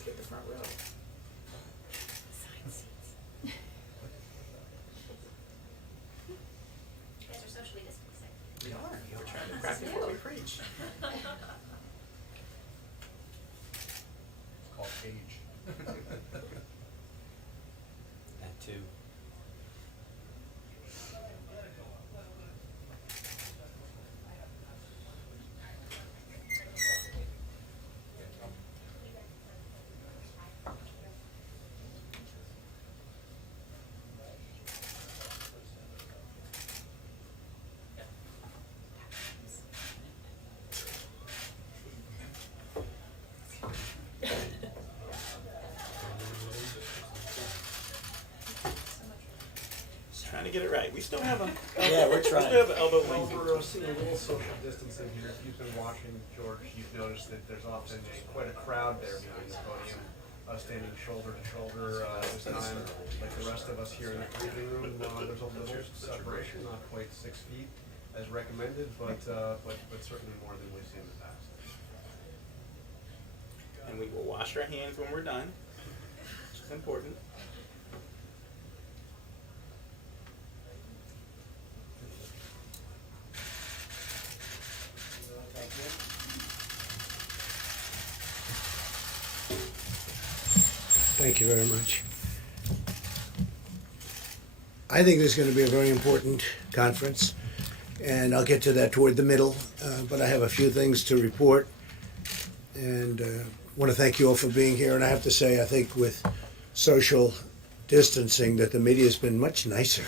let's get the front row. You guys are socially distancing. We are. We're trying to practice what we preach. It's called age. That too. Just trying to get it right. We still have them. Yeah, we're We still trying. have elbow Well, length. we're seeing a little social distancing here. If you've been watching, George, you've noticed that there's often quite a crowd there behind the podium, standing shoulder to shoulder. This time, like the rest of us here in the briefing room, there's a little separation, not quite 6 feet as recommended, but certainly more than we've seen in the past. And we will wash our hands when we're done. It's important. Thank you. Thank you very much. I think this is going to be a very important conference, and I'll get to that toward the middle, but I have a few things to report, and want to thank you all for being here. And I have to say, I think with social distancing, that the media has been much nicer.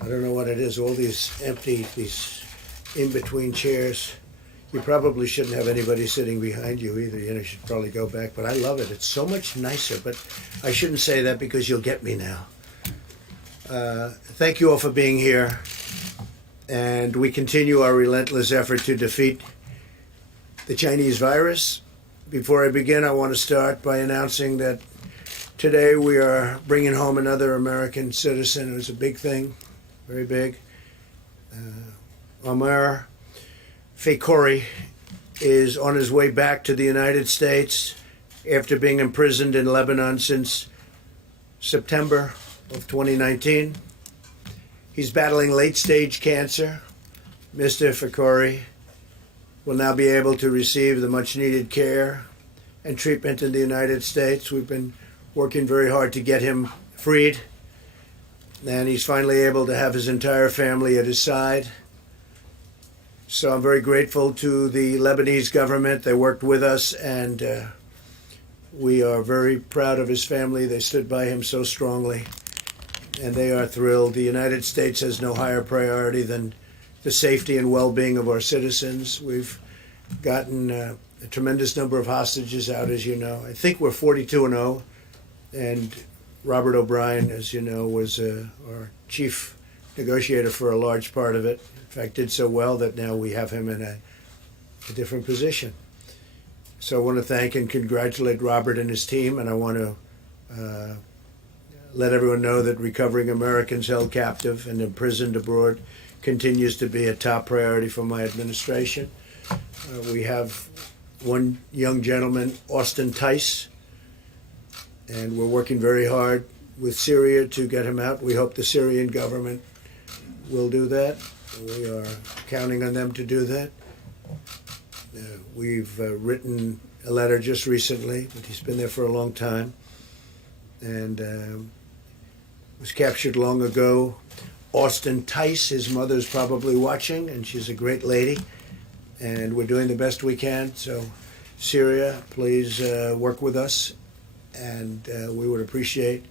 I don't know what it is, all these empty, these in-between chairs. You probably shouldn't have anybody sitting behind you either. You know, you should probably go back. But I love it. It's so much nicer. But I shouldn't say that because you'll get me now. Thank you all for being here. And we continue our relentless effort to defeat the Chinese virus. Before I begin, I want to start by announcing that today we are bringing home another American citizen. It was a big thing, very big. Omar Fakouri is on his way back to the United States after being imprisoned in Lebanon since September of 2019. He's battling late-stage cancer. Mr. Fakouri will now be able to receive the much-needed care and treatment in the United States. We've been working very hard to get him freed, and he's finally able to have his entire family at his side. So I'm very grateful to the Lebanese government. They worked with us, and we are very proud of his family. They stood by him so strongly, and they are thrilled. The United States has no higher priority than the safety and well-being of our citizens. We've gotten a tremendous number of hostages out, as you know. I think we're 42-0, and Robert O'Brien, as you know, was our chief negotiator for a large part of it. In fact, did so well that now we have him in a different position. So I want to thank and congratulate Robert and his team, and I want to let everyone know that recovering Americans held captive and imprisoned abroad continues to be a top priority for my administration. We have one young gentleman, Austin Tice, and we're working very hard with Syria to get him out. We hope the Syrian government will do that. We are counting on them to do that. We've written a letter just recently, but he's been there for a long time, and was captured long ago. Austin Tice, his mother's probably watching, and she's a great lady, and we're doing the best we can. So Syria, please work with us, and we would appreciate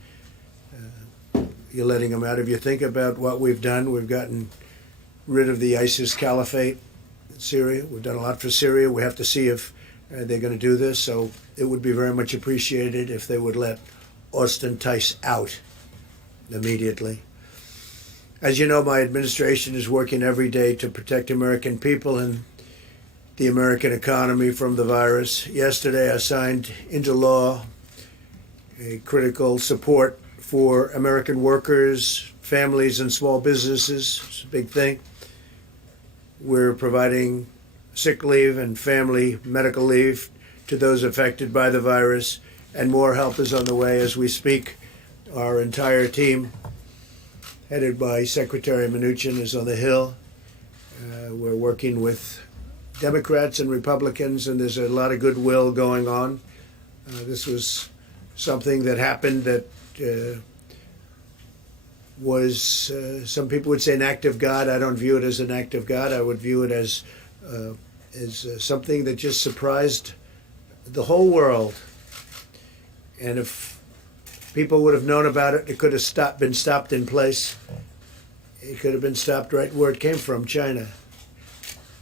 you letting him out. If you think about what we've done, we've gotten rid of the ISIS caliphate in Syria. We've done a lot for Syria. We have to see if they're going to do this. So it would be very much appreciated if they would let Austin Tice out immediately. As you know, my administration is working every day to protect American people and the American economy from the virus. Yesterday, I signed into law a critical support for American workers, families, and small businesses. It's a big thing. We're providing sick leave and family medical leave to those affected by the virus, and more help is on the way as we speak. Our entire team, headed by Secretary Mnuchin, is on the Hill. We're working with Democrats and Republicans, and there's a lot of goodwill going on. This was something that happened that was, some people would say, an act of God. I don't view it as an act of God. I would view it as something that just surprised the whole world. And if people would have known about it, it could have been stopped in place. It could have been stopped right where it came from, China.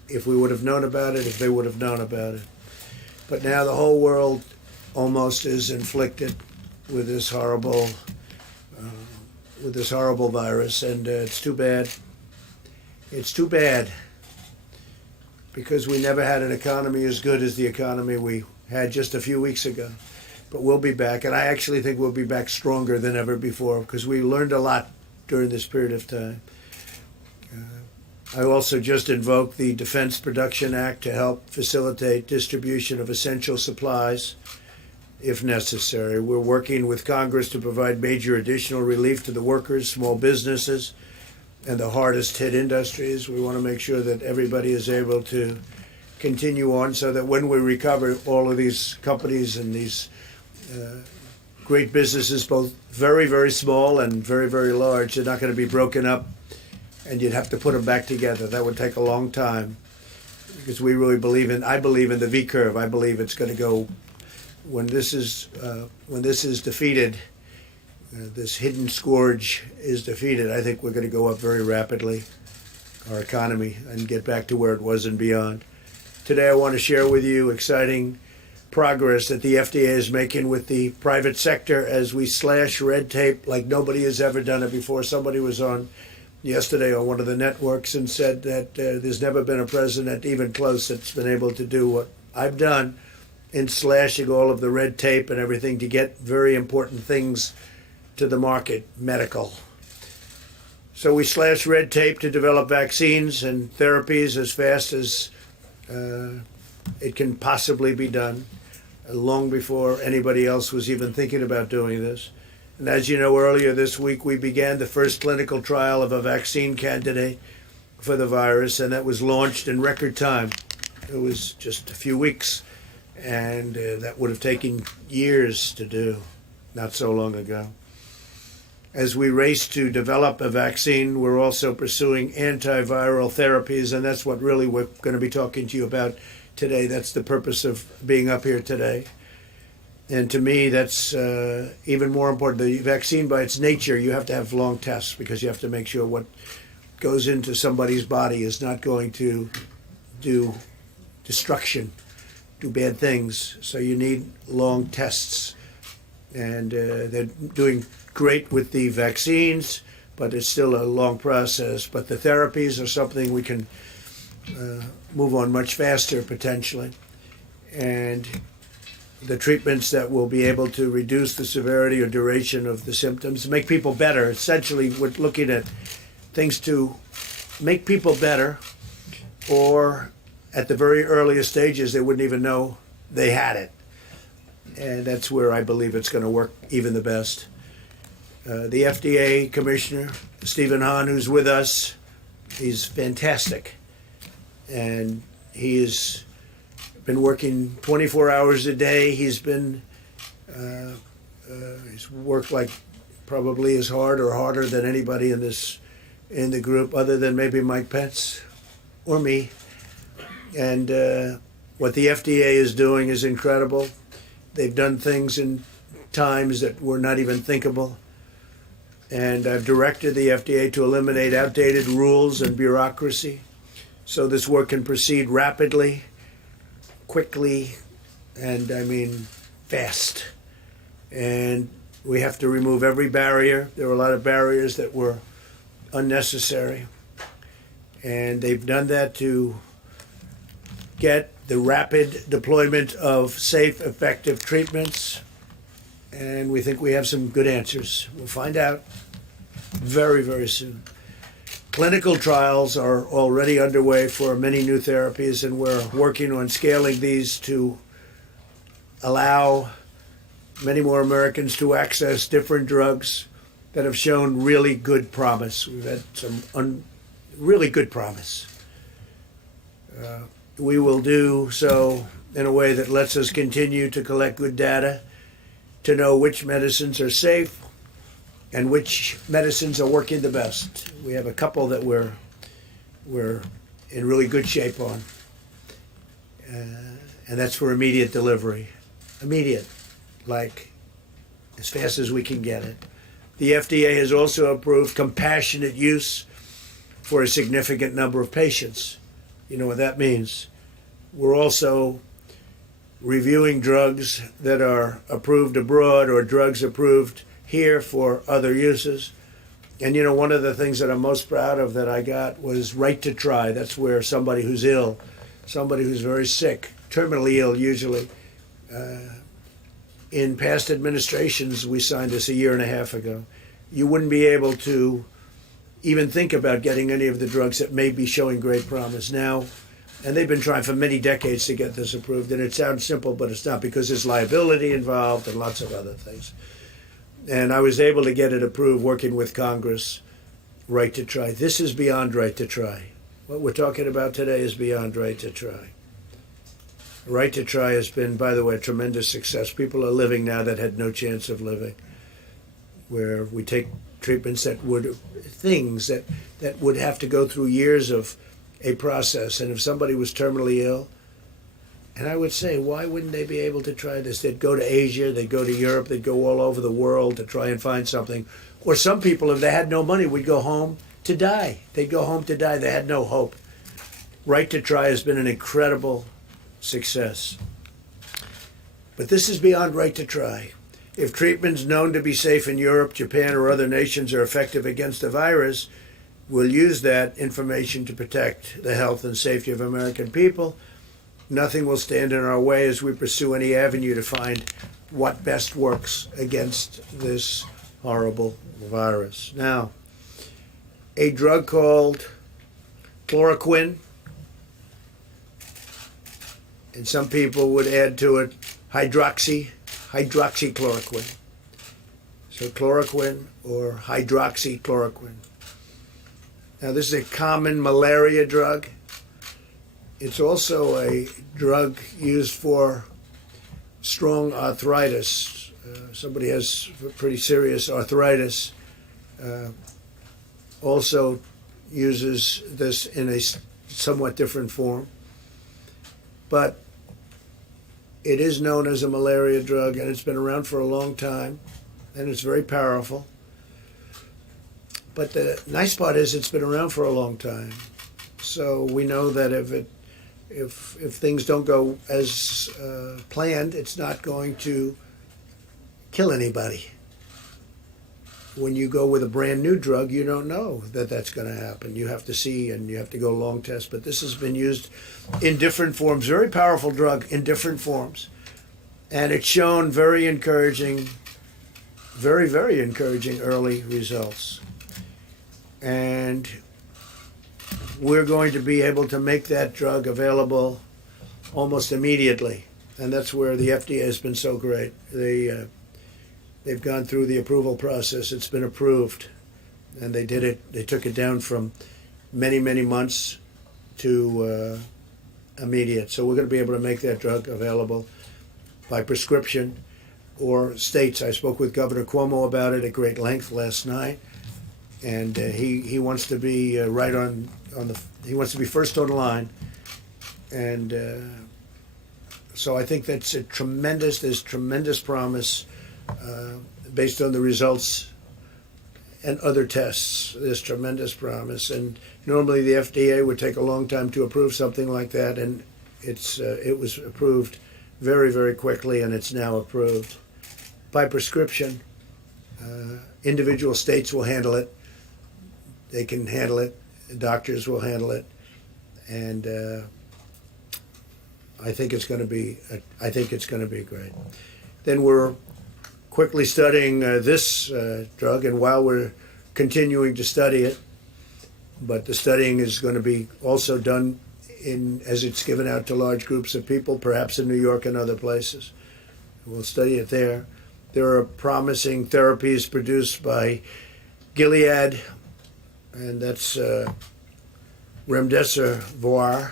If we would have known about it, if they would have known about it. But now the whole world almost is inflicted with this horrible virus, and it's too bad. It's too bad, because we never had an economy as good as the economy we had just a few weeks ago. But we'll be back, and I actually think we'll be back stronger than ever before, because we learned a lot during this period of time. I also just invoked the Defense Production Act to help facilitate distribution of essential supplies if necessary. We're working with Congress to provide major additional relief to the workers, small businesses, and the hardest hit industries. We want to make sure that everybody is able to continue on, so that when we recover, all of these companies and these great businesses, both very, very small and very, very large, they're not going to be broken up, and you'd have to put them back together. That would take a long time, because we really I believe in the V curve. I believe it's going to go, when this is defeated, this hidden scourge is defeated, I think we're going to go up very rapidly, our economy, and get back to where it was and beyond. Today I want to share with you exciting progress that the FDA is making with the private sector as we slash red tape like nobody has ever done it before. Somebody was on yesterday on one of the networks and said that there's never been a president even close that's been able to do what I've done in slashing all of the red tape and everything to get very important things to the market, medical. So we slash red tape to develop vaccines and therapies as fast as it can possibly be done, long before anybody else was even thinking about doing this. And as you know, earlier this week, we began the first clinical trial of a vaccine candidate for the virus, and that was launched in record time. It was just a few weeks, and that would have taken years to do, not so long ago. As we race to develop a vaccine, we're also pursuing antiviral therapies, and that's what really we're going to be talking to you about today. That's the purpose of being up here today. And to me, that's even more important. The vaccine, by its nature, you have to have long tests, because you have to make sure what goes into somebody's body is not going to do destruction, do bad things. So you need long tests. And they're doing great with the vaccines, but it's still a long process. But the therapies are something we can move on much faster, potentially. And the treatments that will be able to reduce the severity or duration of the symptoms, make people better. Essentially, we're looking at things to make people better, or at the very earliest stages, they wouldn't even know they had it. And that's where I believe it's going to work even the best. The FDA Commissioner, Stephen Hahn, who's with us, he's fantastic. And he has been working 24 hours a day. He's worked like probably as hard or harder than anybody in the group, other than maybe Mike Pence or me. And what the FDA is doing is incredible. They've done things in times that were not even thinkable. And I've directed the FDA to eliminate outdated rules and bureaucracy, so this work can proceed rapidly, quickly, and I mean fast. And we have to remove every barrier. There were a lot of barriers that were unnecessary. And they've done that to get the rapid deployment of safe, effective treatments. And we think we have some good answers. We'll find out very, very soon. Clinical trials are already underway for many new therapies, and we're working on scaling these to allow many more Americans to access different drugs that have shown really good promise. We've had some really good promise. We will do so in a way that lets us continue to collect good data to know which medicines are safe and which medicines are working the best. We have a couple that we're in really good shape on, and that's for immediate delivery. Immediate, like as fast as we can get it. The FDA has also approved compassionate use for a significant number of patients. You know what that means. We're also reviewing drugs that are approved abroad or drugs approved here for other uses. And you know, one of the things that I'm most proud of that I got was right to try. That's where somebody who's ill, somebody who's very sick, terminally ill usually, in past administrations, we signed this a year and a half ago. You wouldn't be able to even think about getting any of the drugs that may be showing great promise now. And they've been trying for many decades to get this approved. And it sounds simple, but it's not, because there's liability involved and lots of other things. And I was able to get it approved working with Congress, right to try. This is beyond right to try. What we're talking about today is beyond right to try. Right to try has been, by the way, a tremendous success. People are living now that had no chance of living, where we take treatments that would, things that would have to go through years of a process. And if somebody was terminally ill, and I would say, why wouldn't they be able to try this? They'd go to Asia, they'd go to Europe, they'd go all over the world to try and find something. Or some people, if they had no money, would go home to die. They'd go home to die. They had no hope. Right to try has been an incredible success. But this is beyond right to try. If treatments known to be safe in Europe, Japan, or other nations are effective against the virus, we'll use that information to protect the health and safety of American people. Nothing will stand in our way as we pursue any avenue to find what best works against this horrible virus. Now, a drug called chloroquine, and some people would add to it hydroxychloroquine. So chloroquine or hydroxychloroquine. Now, this is a common malaria drug. It's also a drug used for strong arthritis. Somebody has pretty serious arthritis. Also uses this in a somewhat different form. But it is known as a malaria drug, and it's been around for a long time, and it's very powerful. But the nice part is it's been around for a long time. So we know that if things don't go as planned, it's not going to kill anybody. When you go with a brand new drug, you don't know that that's going to happen. You have to see, and you have to go long test. But this has been used in different forms, very powerful drug in different forms. And it's shown very encouraging, very, very encouraging early results. And we're going to be able to make that drug available almost immediately. And that's where the FDA has been so great. They've gone through the approval process. It's been approved. And they did it. They took it down from many, many months to immediate. So we're going to be able to make that drug available by prescription or states. I spoke with Governor Cuomo about it at great length last night. And he wants to be right on the. He wants to be first on the line, and so I think that's a tremendous. There's tremendous promise based on the results and other tests. There's tremendous promise, and normally the FDA would take a long time to approve something like that, and it was approved very, very quickly, and it's now approved by prescription. Individual states will handle it. They can handle it. Doctors will handle it, and I think it's going to be. I think it's going to be great. Then we're quickly studying this drug, and while we're continuing to study it, but the studying is going to be also done as it's given out to large groups of people, perhaps in New York and other places. We'll study it there. There are promising therapies produced by Gilead, and that's remdesivir,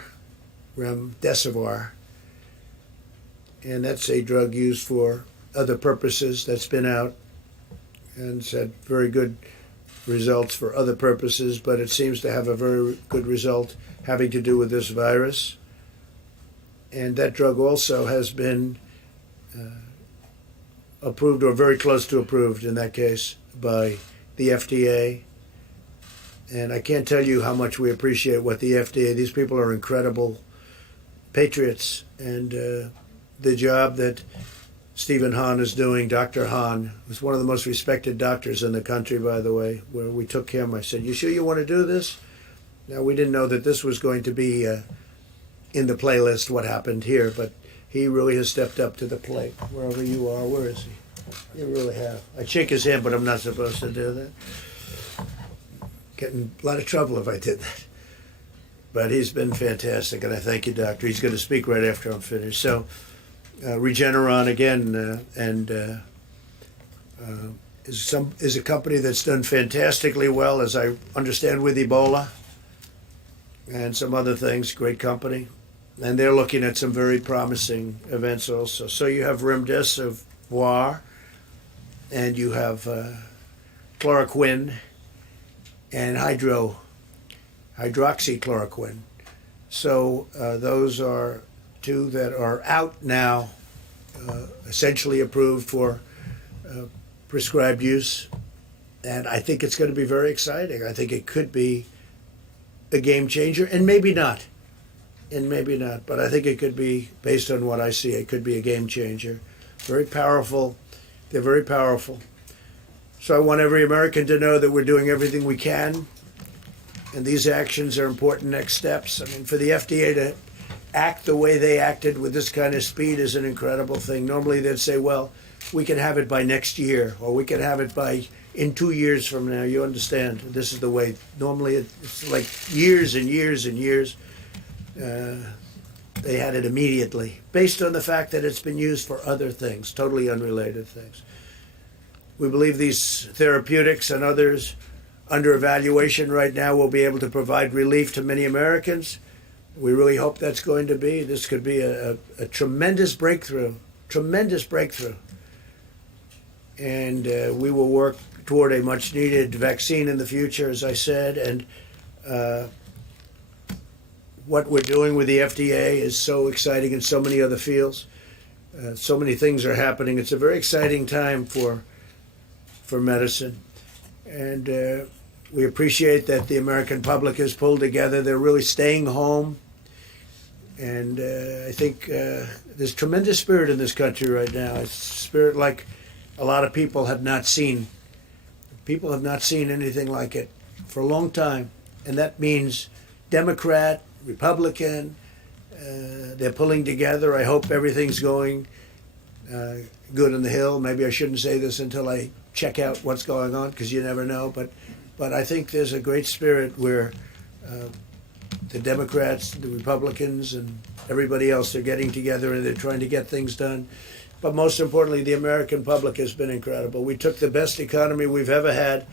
and that's a drug used for other purposes that's been out and it's had very good results for other purposes, but it seems to have a very good result having to do with this virus. And that drug also has been approved, or very close to approved in that case, by the FDA. And I can't tell you how much we appreciate what the FDA, these people are incredible patriots, and the job that Stephen Hahn is doing, Dr. Hahn, who's one of the most respected doctors in the country, by the way, where we took him, I said, "You sure you want to do this?" Now, we didn't know that this was going to be in the playlist, what happened here, but he really has stepped up to the plate. Wherever you are, where is he? You really have. I'd shake his hand, but I'm not supposed to do that. Get in a lot of trouble if I did that. But he's been fantastic, and I thank you, Doctor. He's going to speak right after I'm finished. So, Regeneron again, is a company that's done fantastically well, as I understand, with Ebola and some other things. Great company, and they're looking at some very promising events also. So you have remdesivir, and you have chloroquine and hydroxychloroquine. So those are two that are out now, essentially approved for prescribed use. And I think it's going to be very exciting. I think it could be a game changer, and maybe not. But I think it could be, based on what I see, it could be a game changer. Very powerful. They're very powerful. So I want every American to know that we're doing everything we can, and these actions are important next steps. I mean, for the FDA to act the way they acted with this kind of speed is an incredible thing. Normally they'd say, well, we can have it by next year, or we can have it in 2 years from now. You understand, this is the way. Normally it's like years and years and years. They had it immediately, based on the fact that it's been used for other things, totally unrelated things. We believe these therapeutics and others under evaluation right now will be able to provide relief to many Americans. We really hope that's going to be. This could be a tremendous breakthrough, And we will work toward a much-needed vaccine in the future, as I said. And what we're doing with the FDA is so exciting in so many other fields. So many things are happening. It's a very exciting time for medicine. And we appreciate that the American public has pulled together. They're really staying home. And I think there's tremendous spirit in this country right now. It's spirit like a lot of people have not seen. People have not seen anything like it for a long time. And that means Democrat, Republican, they're pulling together. I hope everything's going good on the Hill. Maybe I shouldn't say this until I check out what's going on, because you never know. But I think there's a great spirit where the Democrats, the Republicans, and everybody else are getting together and they're trying to get things done. But most importantly, the American public has been incredible. We took the best economy we've ever had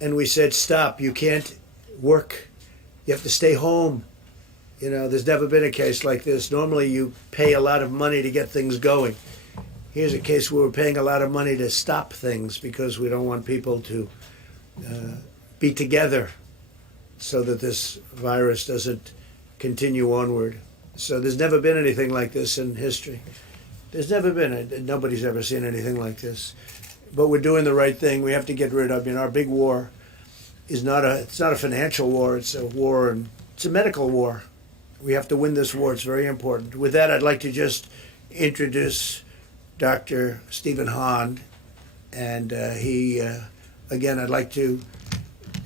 and we said, stop, you can't work. You have to stay home. You know, there's never been a case like this. Normally you pay a lot of money to get things going. Here's a case where we're paying a lot of money to stop things because we don't want people to be together so that this virus doesn't continue onward. So there's never been anything like this in history. There's never been. Nobody's ever seen anything like this. But we're doing the right thing. We have to get rid of. Our big war is it's not a financial war. It's a war, and it's a medical war. We have to win this war. It's very important. With that, I'd like to just introduce Dr. Stephen Hahn, and again, I'd like to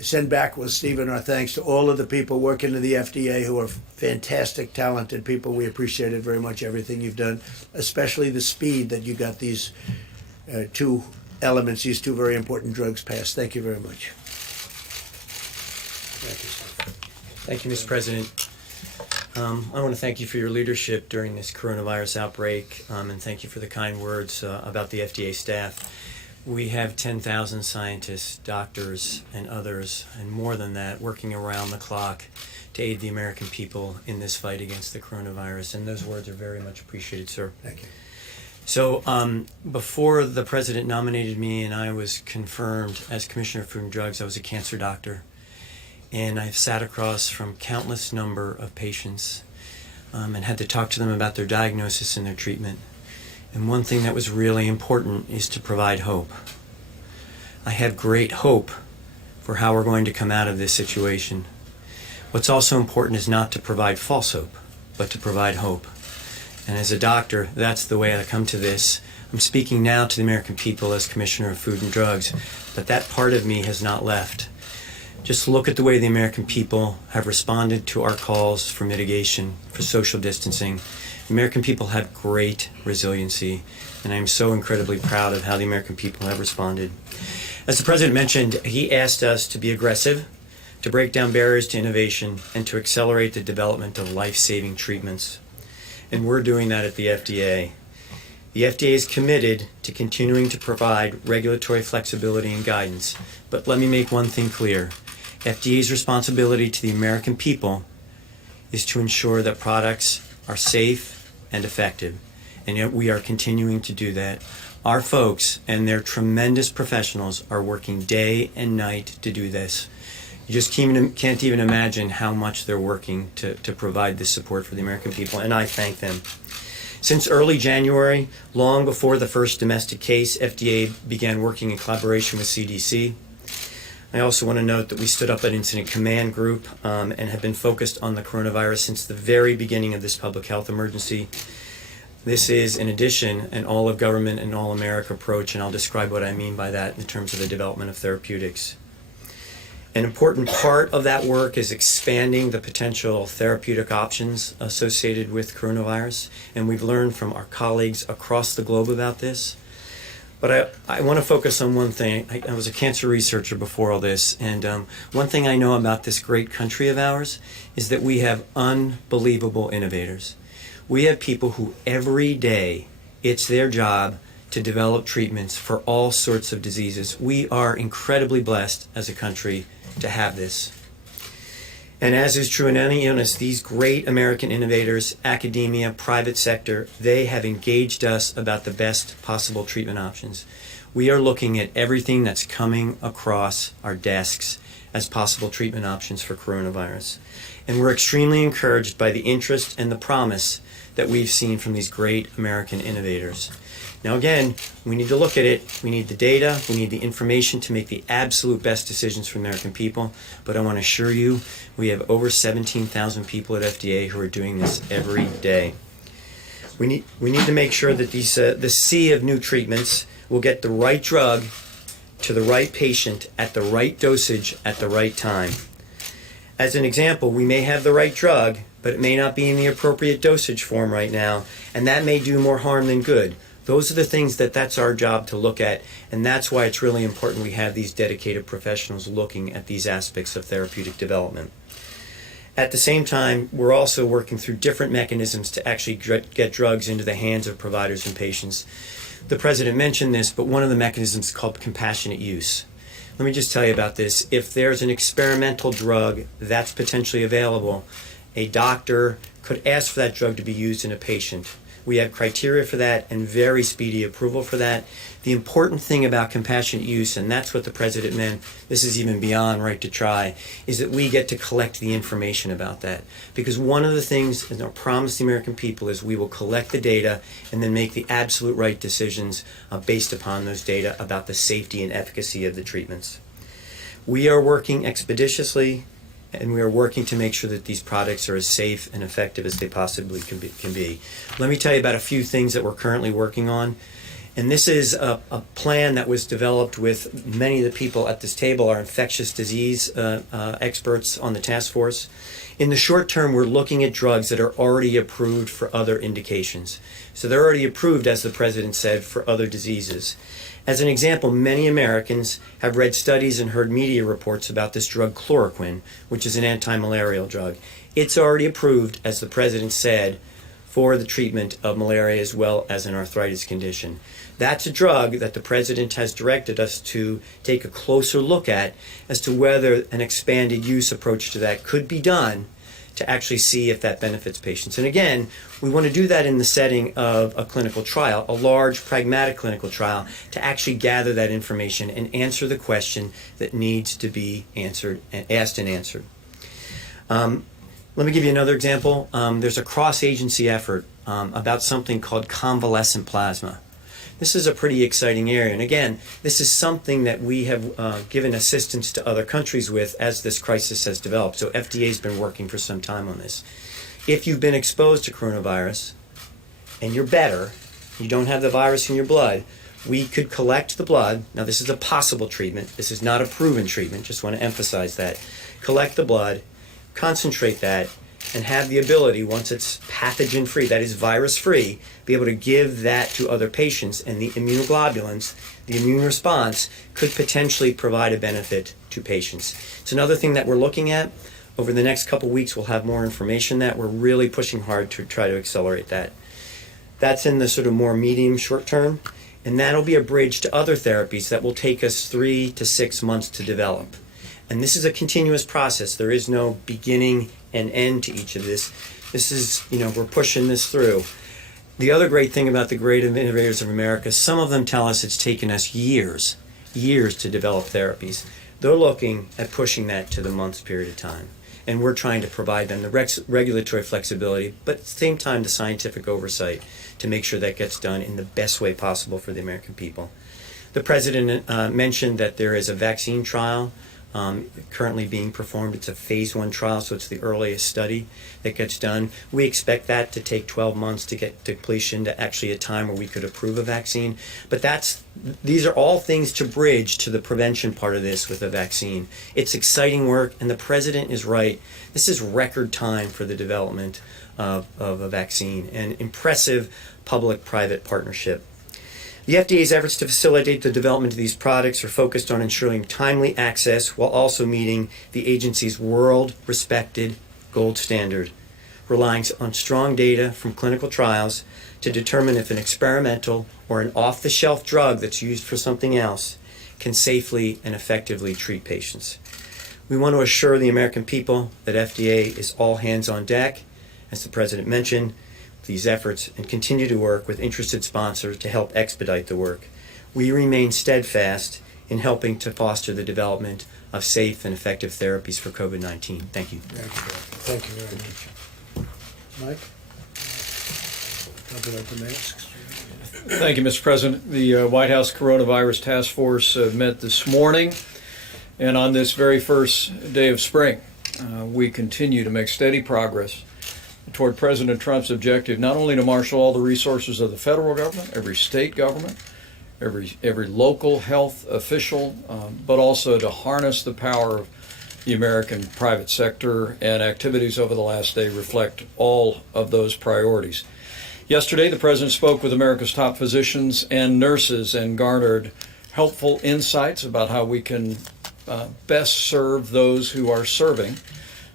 send back with Stephen our thanks to all of the people working in the FDA who are fantastic, talented people. We appreciate it very much, everything you've done, especially the speed that you got these two elements, these two very important drugs passed. Thank you very much. Thank you, Mr. President. I want to thank you for your leadership during this coronavirus outbreak, and thank you for the kind words about the FDA staff. We have 10,000 scientists, doctors, and others, and more than that, working around the clock to aid the American people in this fight against the coronavirus, and those words are very much appreciated, sir. Thank you. So before the president nominated me and I was confirmed as Commissioner of Food and Drugs, I was a cancer doctor. And I've sat across from countless number of patients and had to talk to them about their diagnosis and their treatment. And one thing that was really important is to provide hope. I have great hope for how we're going to come out of this situation. What's also important is not to provide false hope, but to provide hope. And as a doctor, that's the way I come to this. I'm speaking now to the American people as Commissioner of Food and Drugs, but that part of me has not left. Just look at the way the American people have responded to our calls for mitigation, for social distancing. The American people have great resiliency, and I am so incredibly proud of how the American people have responded. As the President mentioned, he asked us to be aggressive, to break down barriers to innovation, and to accelerate the development of life-saving treatments. And we're doing that at the FDA. The FDA is committed to continuing to provide regulatory flexibility and guidance. But let me make one thing clear. FDA's responsibility to the American people is to ensure that products are safe and effective. And yet we are continuing to do that. Our folks and their tremendous professionals are working day and night to do this. You just can't even imagine how much they're working to provide this support for the American people, and I thank them. Since early January, long before the first domestic case, FDA began working in collaboration with CDC. I also want to note that we stood up an incident command group and have been focused on the coronavirus since the very beginning of this public health emergency. This is, in addition, an all-of-government and all-America approach, and I'll describe what I mean by that in terms of the development of therapeutics. An important part of that work is expanding the potential therapeutic options associated with coronavirus, and we've learned from our colleagues across the globe about this. But I want to focus on one thing. I was a cancer researcher before all this, and one thing I know about this great country of ours is that we have unbelievable innovators. We have people who every day, it's their job to develop treatments for all sorts of diseases. We are incredibly blessed as a country to have this. And as is true in any illness, these great American innovators, academia, private sector, they have engaged us about the best possible treatment options. We are looking at everything that's coming across our desks as possible treatment options for coronavirus. And we're extremely encouraged by the interest and the promise that we've seen from these great American innovators. Now again, we need to look at it. We need the data. We need the information to make the absolute best decisions for American people. But I want to assure you, we have over 17,000 people at FDA who are doing this every day. We need to make sure that the sea of new treatments will get the right drug to the right patient at the right dosage at the right time. As an example, we may have the right drug, but it may not be in the appropriate dosage form right now, and that may do more harm than good. Those are the things that's our job to look at, and that's why it's really important we have these dedicated professionals looking at these aspects of therapeutic development. At the same time, we're also working through different mechanisms to actually get drugs into the hands of providers and patients. The President mentioned this, but one of the mechanisms is called compassionate use. Let me just tell you about this. If there's an experimental drug that's potentially available, a doctor could ask for that drug to be used in a patient. We have criteria for that and very speedy approval for that. The important thing about compassionate use, and that's what the President meant, this is even beyond right to try, is that we get to collect the information about that. Because one of the things, and I promise the American people, is we will collect the data and then make the absolute right decisions based upon those data about the safety and efficacy of the treatments. We are working expeditiously, and we are working to make sure that these products are as safe and effective as they possibly can be. Let me tell you about a few things that we're currently working on. And this is a plan that was developed with many of the people at this table, our infectious disease experts on the task force. In the short term, we're looking at drugs that are already approved for other indications. So they're already approved, as the President said, for other diseases. As an example, many Americans have read studies and heard media reports about this drug chloroquine, which is an anti-malarial drug. It's already approved, as the President said, for the treatment of malaria as well as an arthritis condition. That's a drug that the President has directed us to take a closer look at as to whether an expanded use approach to that could be done to actually see if that benefits patients. And again, we want to do that in the setting of a clinical trial, a large, pragmatic clinical trial, to actually gather that information and answer the question that needs to be asked and answered. Let me give you another example. There's a cross-agency effort about something called convalescent plasma. This is a pretty exciting area. And again, this is something that we have given assistance to other countries with as this crisis has developed. So FDA has been working for some time on this. If you've been exposed to coronavirus and you're better, you don't have the virus in your blood, we could collect the blood. Now, this is a possible treatment. This is not a proven treatment. Just want to emphasize that. Collect the blood, concentrate that, and have the ability, once it's pathogen-free, that is virus-free, be able to give that to other patients, and the immunoglobulins, the immune response, could potentially provide a benefit to patients. It's another thing that we're looking at. Over the next couple weeks, we'll have more information that we're really pushing hard to try to accelerate that. That's in the sort of more medium short term, and that'll be a bridge to other therapies that will take us 3 to 6 months to develop. And this is a continuous process. There is no beginning and end to each of this. This is, we're pushing this through. The other great thing about the great innovators of America, some of them tell us it's taken us years to develop therapies. They're looking at pushing that to the months period of time. And we're trying to provide them the regulatory flexibility, but at the same time the scientific oversight to make sure that gets done in the best way possible for the American people. The President mentioned that there is a vaccine trial currently being performed. It's a phase 1 trial, so it's the earliest study that gets done. We expect that to take 12 months to get to completion, to actually a time where we could approve a vaccine. But these are all things to bridge to the prevention part of this with a vaccine. It's exciting work, and the President is right. This is record time for the development of a vaccine, and impressive public-private partnership. The FDA's efforts to facilitate the development of these products are focused on ensuring timely access while also meeting the agency's world-respected gold standard, relying on strong data from clinical trials to determine if an experimental or an off-the-shelf drug that's used for something else can safely and effectively treat patients. We want to assure the American people that FDA is all hands on deck, as the President mentioned, these efforts, and continue to work with interested sponsors to help expedite the work. We remain steadfast in helping to foster the development of safe and effective therapies for COVID-19. Thank you. Thank you very much. Mike? Talk about the masks. Thank you, Mr. President. The White House Coronavirus Task Force met this morning, and on this very first day of spring, we continue to make steady progress toward President Trump's objective not only to marshal all the resources of the federal government, every state government, every local health official, but also to harness the power of the American private sector, and activities over the last day reflect all of those priorities. Yesterday, the President spoke with America's top physicians and nurses and garnered helpful insights about how we can best serve those who are serving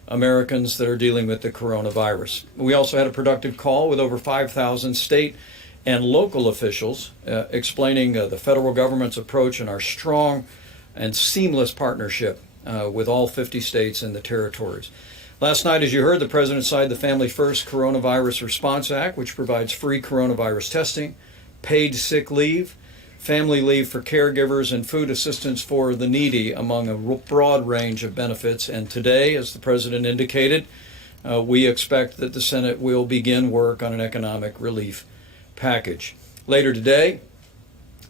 Americans that are dealing with the coronavirus. We also had a productive call with over 5,000 state and local officials explaining the federal government's approach and our strong and seamless partnership with all 50 states and the territories. Last night, as you heard, the President signed the Family First Coronavirus Response Act, which provides free coronavirus testing, paid sick leave, family leave for caregivers, and food assistance for the needy, among a broad range of benefits. And today, as the President indicated, we expect that the Senate will begin work on an economic relief package. Later today,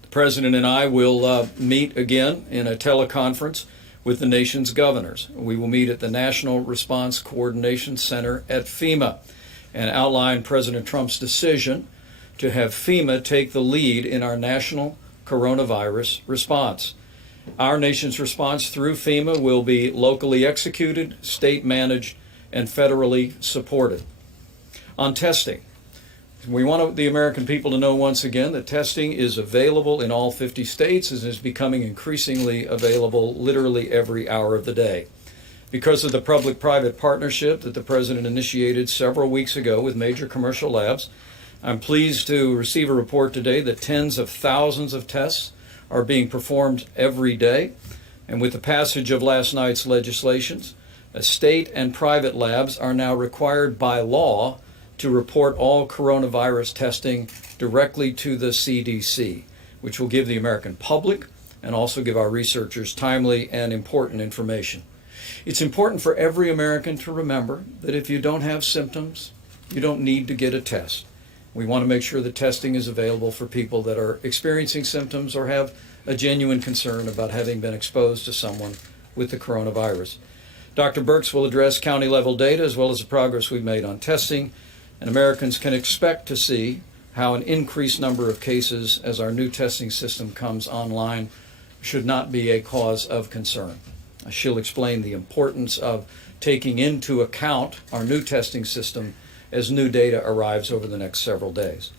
the President and I will meet again in a teleconference with the nation's governors. We will meet at the National Response Coordination Center at FEMA and outline President Trump's decision to have FEMA take the lead in our national coronavirus response. Our nation's response through FEMA will be locally executed, state managed, and federally supported. On testing, We want the American people to know once again that testing is available in all 50 states and is becoming increasingly available literally every hour of the day. Because of the public-private partnership that the President initiated several weeks ago with major commercial labs, I'm pleased to receive a report today that tens of thousands of tests are being performed every day. And with the passage of last night's legislations, state and private labs are now required by law to report all coronavirus testing directly to the CDC, which will give the American public and also give our researchers timely and important information. It's important for every American to remember that if you don't have symptoms, you don't need to get a test. We want to make sure that testing is available for people that are experiencing symptoms or have a genuine concern about having been exposed to someone with the coronavirus. Dr. Birx will address county-level data as well as the progress we've made on testing, and Americans can expect to see how an increased number of cases as our new testing system comes online should not be a cause of concern. She'll explain the importance of taking into account our new testing system as new data arrives over the next several days.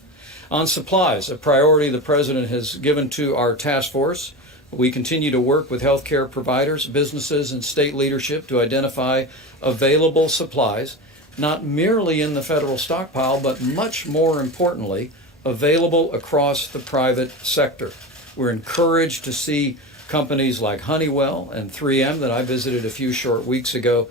On supplies, a priority the President has given to our task force, we continue to work with healthcare providers, businesses, and state leadership to identify available supplies, not merely in the federal stockpile, but much more importantly, available across the private sector. We're encouraged to see companies like Honeywell and 3M that I visited a few short weeks ago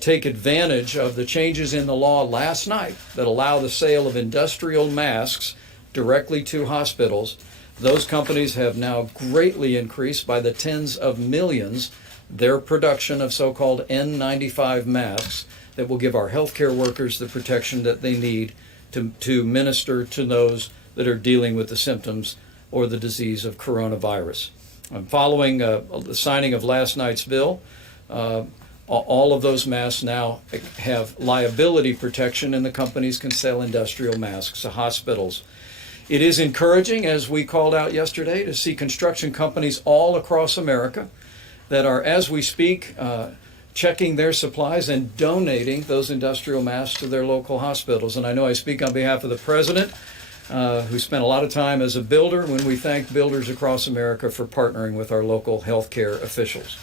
take advantage of the changes in the law last night that allow the sale of industrial masks directly to hospitals. Those companies have now greatly increased by the tens of millions their production of so-called N95 masks that will give our healthcare workers the protection that they need to minister to those that are dealing with the symptoms or the disease of coronavirus. Following the signing of last night's bill, all of those masks now have liability protection, and the companies can sell industrial masks to hospitals. It is encouraging, as we called out yesterday, to see construction companies all across America that are, as we speak, checking their supplies and donating those industrial masks to their local hospitals. And I know I speak on behalf of the President, who spent a lot of time as a builder, when we thank builders across America for partnering with our local healthcare officials.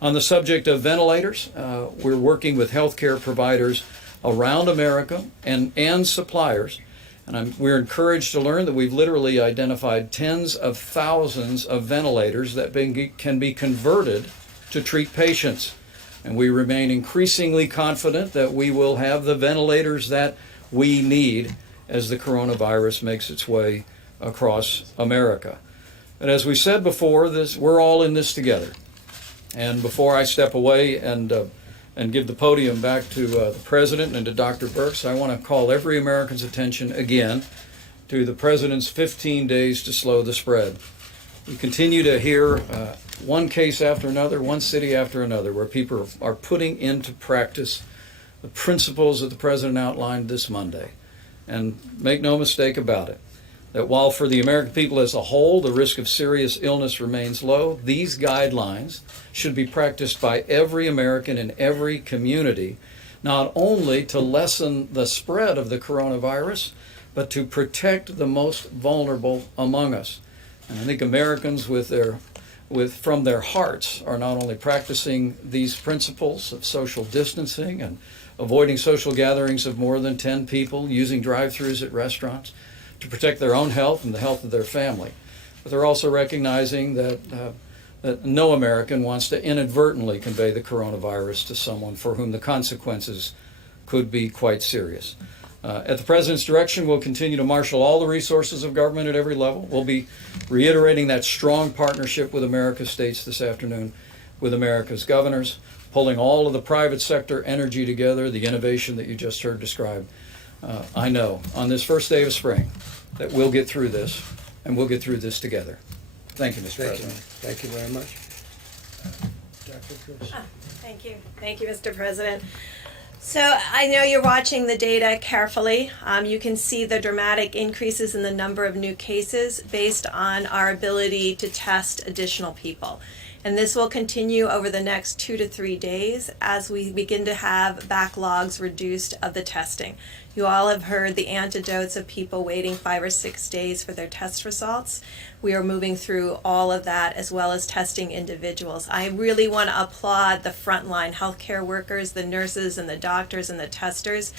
On the subject of ventilators, we're working with healthcare providers around America and suppliers. And we're encouraged to learn that we've literally identified tens of thousands of ventilators that can be converted to treat patients. And we remain increasingly confident that we will have the ventilators that we need as the coronavirus makes its way across America. And as we said before, we're all in this together. And before I step away and give the podium back to the President and to Dr. Birx, I want to call every American's attention again to the President's 15 days to slow the spread. We continue to hear one case after another, one city after another, where people are putting into practice the principles that the President outlined this Monday. And make no mistake about it, that while for the American people as a whole the risk of serious illness remains low, these guidelines should be practiced by every American in every community, not only to lessen the spread of the coronavirus, but to protect the most vulnerable among us. And I think Americans from their hearts are not only practicing these principles of social distancing and avoiding social gatherings of more than 10 people, using drive-thrus at restaurants to protect their own health and the health of their family, but they're also recognizing that no American wants to inadvertently convey the coronavirus to someone for whom the consequences could be quite serious. At the President's direction, we'll continue to marshal all the resources of government at every level. We'll be reiterating that strong partnership with America's states this afternoon, with America's governors, pulling all of the private sector energy together, the innovation that you just heard described. I know on this first day of spring that we'll get through this, and we'll get through this together. Thank you, Mr. President. Thank you very much. Dr. Chris. Thank you. Thank you, Mr. President. So I know you're watching the data carefully. You can see the dramatic increases in the number of new cases based on our ability to test additional people. And this will continue over the next 2 to 3 days as we begin to have backlogs reduced of the testing. You all have heard the anecdotes of people waiting 5 or 6 days for their test results. We are moving through all of that as well as testing individuals. I really want to applaud the frontline healthcare workers, the nurses and the doctors and the testers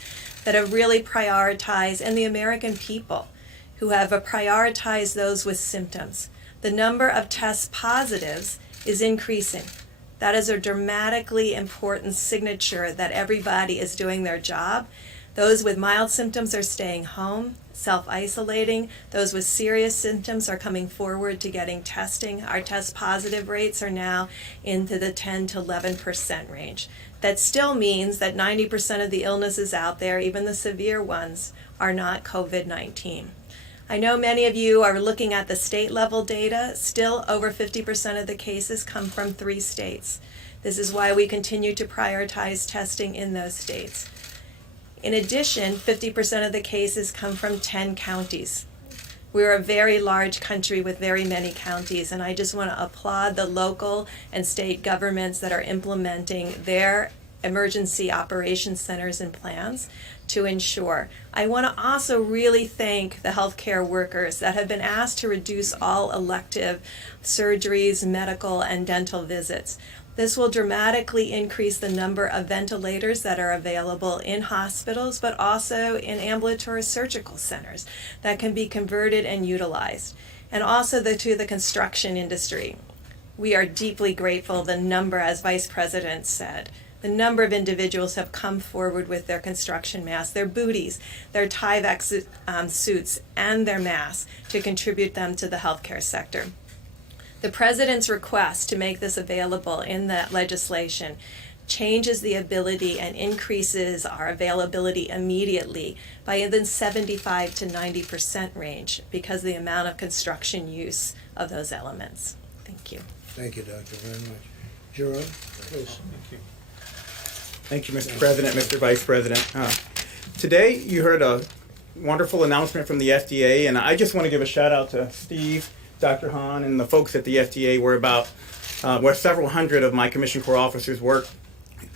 that have really prioritized, and the American people who have prioritized those with symptoms. The number of test positives is increasing. That is a dramatically important signature that everybody is doing their job. Those with mild symptoms are staying home, self-isolating. Those with serious symptoms are coming forward to getting testing. Our test positive rates are now into the 10 to 11% range. That still means that 90% of the illnesses out there, even the severe ones, are not COVID-19. I know many of you are looking at the state level data. Still, over 50% of the cases come from 3 states. This is why we continue to prioritize testing in those states. In addition, 50% of the cases come from 10 counties. We're a very large country with very many counties, and I just want to applaud the local and state governments that are implementing their emergency operations centers and plans to ensure. I want to also really thank the healthcare workers that have been asked to reduce all elective surgeries, medical, and dental visits. This will dramatically increase the number of ventilators that are available in hospitals, but also in ambulatory surgical centers that can be converted and utilized. And also to the construction industry. We are deeply grateful the number, as Vice President said, the number of individuals have come forward with their construction masks, their booties, their Tyvek suits, and their masks to contribute them to the healthcare sector. The President's request to make this available in that legislation changes the ability and increases our availability immediately by the 75 to 90% range because of the amount of construction use of those elements. Thank you. Thank you, Doctor, very much. Jerome, please. Thank you, Mr. President, Mr. Vice President. Today, you heard a wonderful announcement from the FDA, and I just want to give a shout out to Steve, Dr. Hahn, and the folks at the FDA where several hundred of my Commission Corps officers work.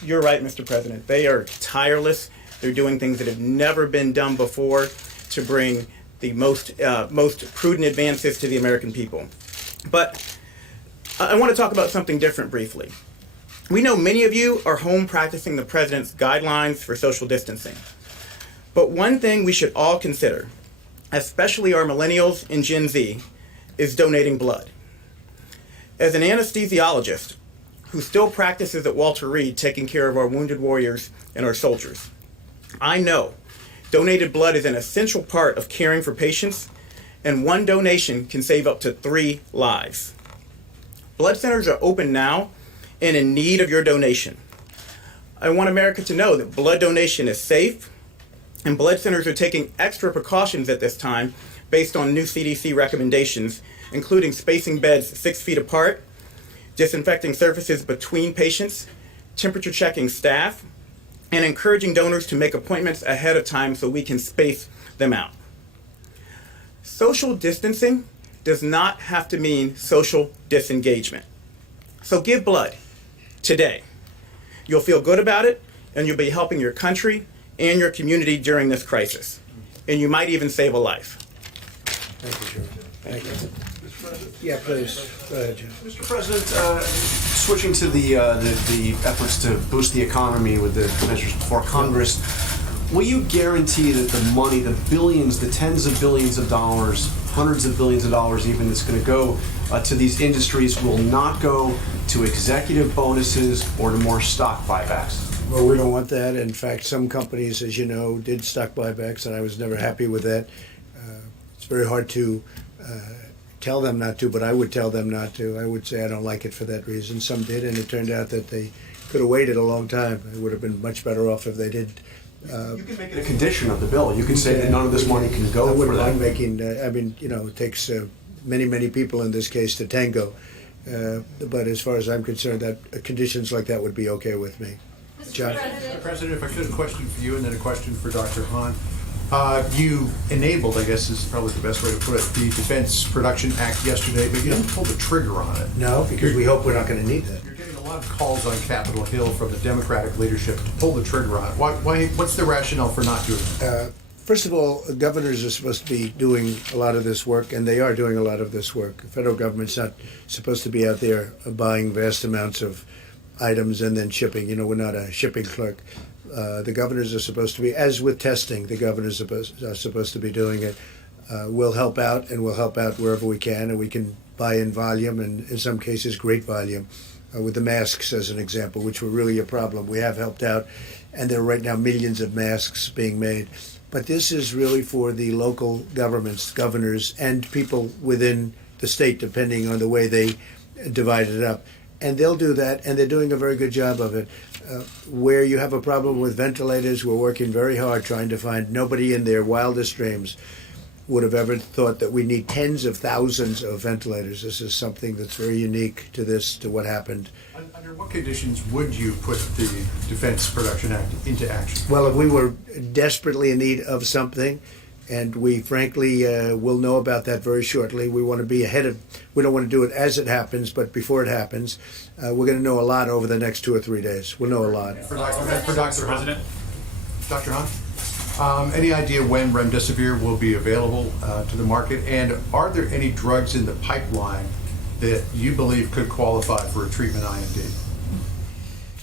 You're right, Mr. President. They are tireless. They're doing things that have never been done before to bring the most prudent advances to the American people. But I want to talk about something different briefly. We know many of you are home practicing the President's guidelines for social distancing. But one thing we should all consider, especially our millennials and Gen Z, is donating blood. As an anesthesiologist who still practices at Walter Reed taking care of our wounded warriors and our soldiers, I know donated blood is an essential part of caring for patients, and one donation can save up to 3 lives. Blood centers are open now and in need of your donation. I want America to know that blood donation is safe, and blood centers are taking extra precautions at this time based on new CDC recommendations, including spacing beds 6 feet apart, disinfecting surfaces between patients, temperature checking staff, and encouraging donors to make appointments ahead of time so we can space them out. Social distancing does not have to mean social disengagement. So give blood today. You'll feel good about it, and you'll be helping your country and your community during this crisis. And you might even save a life. Thank you, Jerome. Thank you. Yeah, please. Go ahead, Jim. Mr. President, switching to the efforts to boost the economy with the measures before Congress, will you guarantee that the money, the billions, the tens of billions of dollars, hundreds of billions of dollars even, that's going to go to these industries will not go to executive bonuses or to more stock buybacks? Well, we don't want that. In fact, some companies, as you know, did stock buybacks, and I was never happy with that. It's very hard to tell them not to, but I would tell them not to. I would say I don't like it for that reason. Some did, and it turned out that they could have waited a long time. It would have been much better off if they did. You can make it a condition of the bill. You can say that none of this money can go for that. I'm making, it takes many people in this case to tango. But as far as I'm concerned, that conditions like that would be okay with me. John? Mr. President, if I could, a question for you and then a question for Dr. Hahn. You enabled, I guess is probably the best way to put it, the Defense Production Act yesterday, but you didn't pull the trigger on it. No, because we hope we're not going to need that. You're getting a lot of calls on Capitol Hill from the Democratic leadership to pull the trigger on it. Why? What's the rationale for not doing it? First of all, governors are supposed to be doing a lot of this work, and they are doing a lot of this work. The federal government's not supposed to be out there buying vast amounts of items and then shipping. You know, we're not a shipping clerk. The governors are supposed to be, as with testing, the governors are supposed to be doing it. We'll help out, and we'll help out wherever we can, and we can buy in volume, and in some cases, great volume. With the masks, as an example, which were really a problem. We have helped out, and there are right now millions of masks being made. But this is really for the local governments, governors, and people within the state, depending on the way they divide it up. And they'll do that, and they're doing a very good job of it. Where you have a problem with ventilators, we're working very hard trying to find. Nobody in their wildest dreams would have ever thought that we need tens of thousands of ventilators. This is something that's very unique to what happened. Under what conditions would you put the Defense Production Act into action? Well, if we were desperately in need of something, and we frankly will know about that very shortly. We want to be ahead of, we don't want to do it as it happens, but before it happens. We're going to know a lot over the next 2 or 3 days. We'll know a lot. For Dr. President. Dr. Hahn, any idea when remdesivir will be available to the market? And are there any drugs in the pipeline that you believe could qualify for a treatment IND?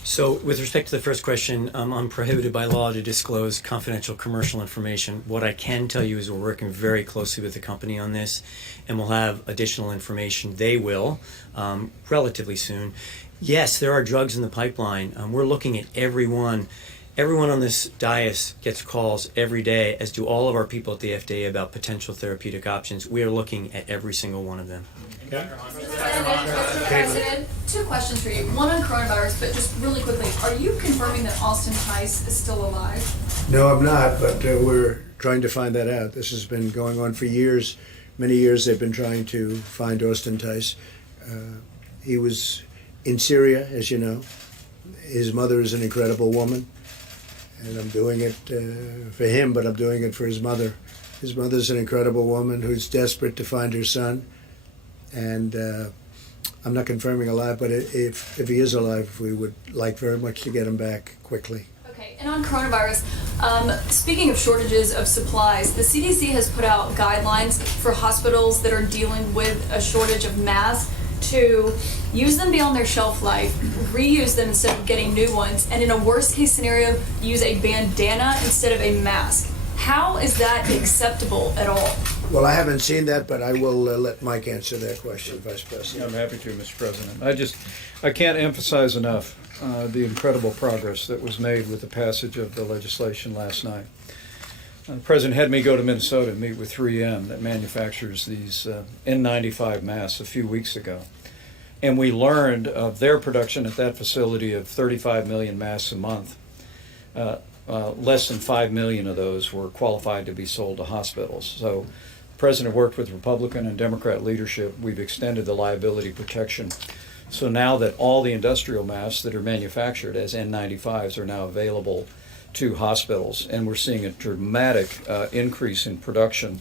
So with respect to the first question, I'm prohibited by law to disclose confidential commercial information. What I can tell you is we're working very closely with the company on this, and we'll have additional information. They will, relatively soon. Yes, there are drugs in the pipeline. We're looking at everyone. Everyone on this dais gets calls every day, as do all of our people at the FDA, about potential therapeutic options. We are looking at every single one of them. Mr. President, 2 questions for you. One on coronavirus, but just really quickly, are you confirming that Austin Tice is still alive? No, I'm not, but we're trying to find that out. This has been going on for years. Many years they've been trying to find Austin Tice. He was in Syria, as you know. His mother is an incredible woman, and I'm doing it for him, but I'm doing it for his mother. His mother's an incredible woman who's desperate to find her son. And I'm not confirming alive, but if he is alive, we would like very much to get him back quickly. Okay, and on coronavirus, speaking of shortages of supplies, the CDC has put out guidelines for hospitals that are dealing with a shortage of masks to use them beyond their shelf life, reuse them instead of getting new ones, and in a worst case scenario, use a bandana instead of a mask. How is that acceptable at all? Well, I haven't seen that, but I will let Mike answer that question, Vice President. I'm happy to, Mr. President. I can't emphasize enough the incredible progress that was made with the passage of the legislation last night. The President had me go to Minnesota and meet with 3M that manufactures these N95 masks a few weeks ago. And we learned of their production at that facility of 35 million masks a month. Less than 5 million of those were qualified to be sold to hospitals. So the President worked with Republican and Democrat leadership. We've extended the liability protection. So now that all the industrial masks that are manufactured as N95s are now available to hospitals, and we're seeing a dramatic increase in production.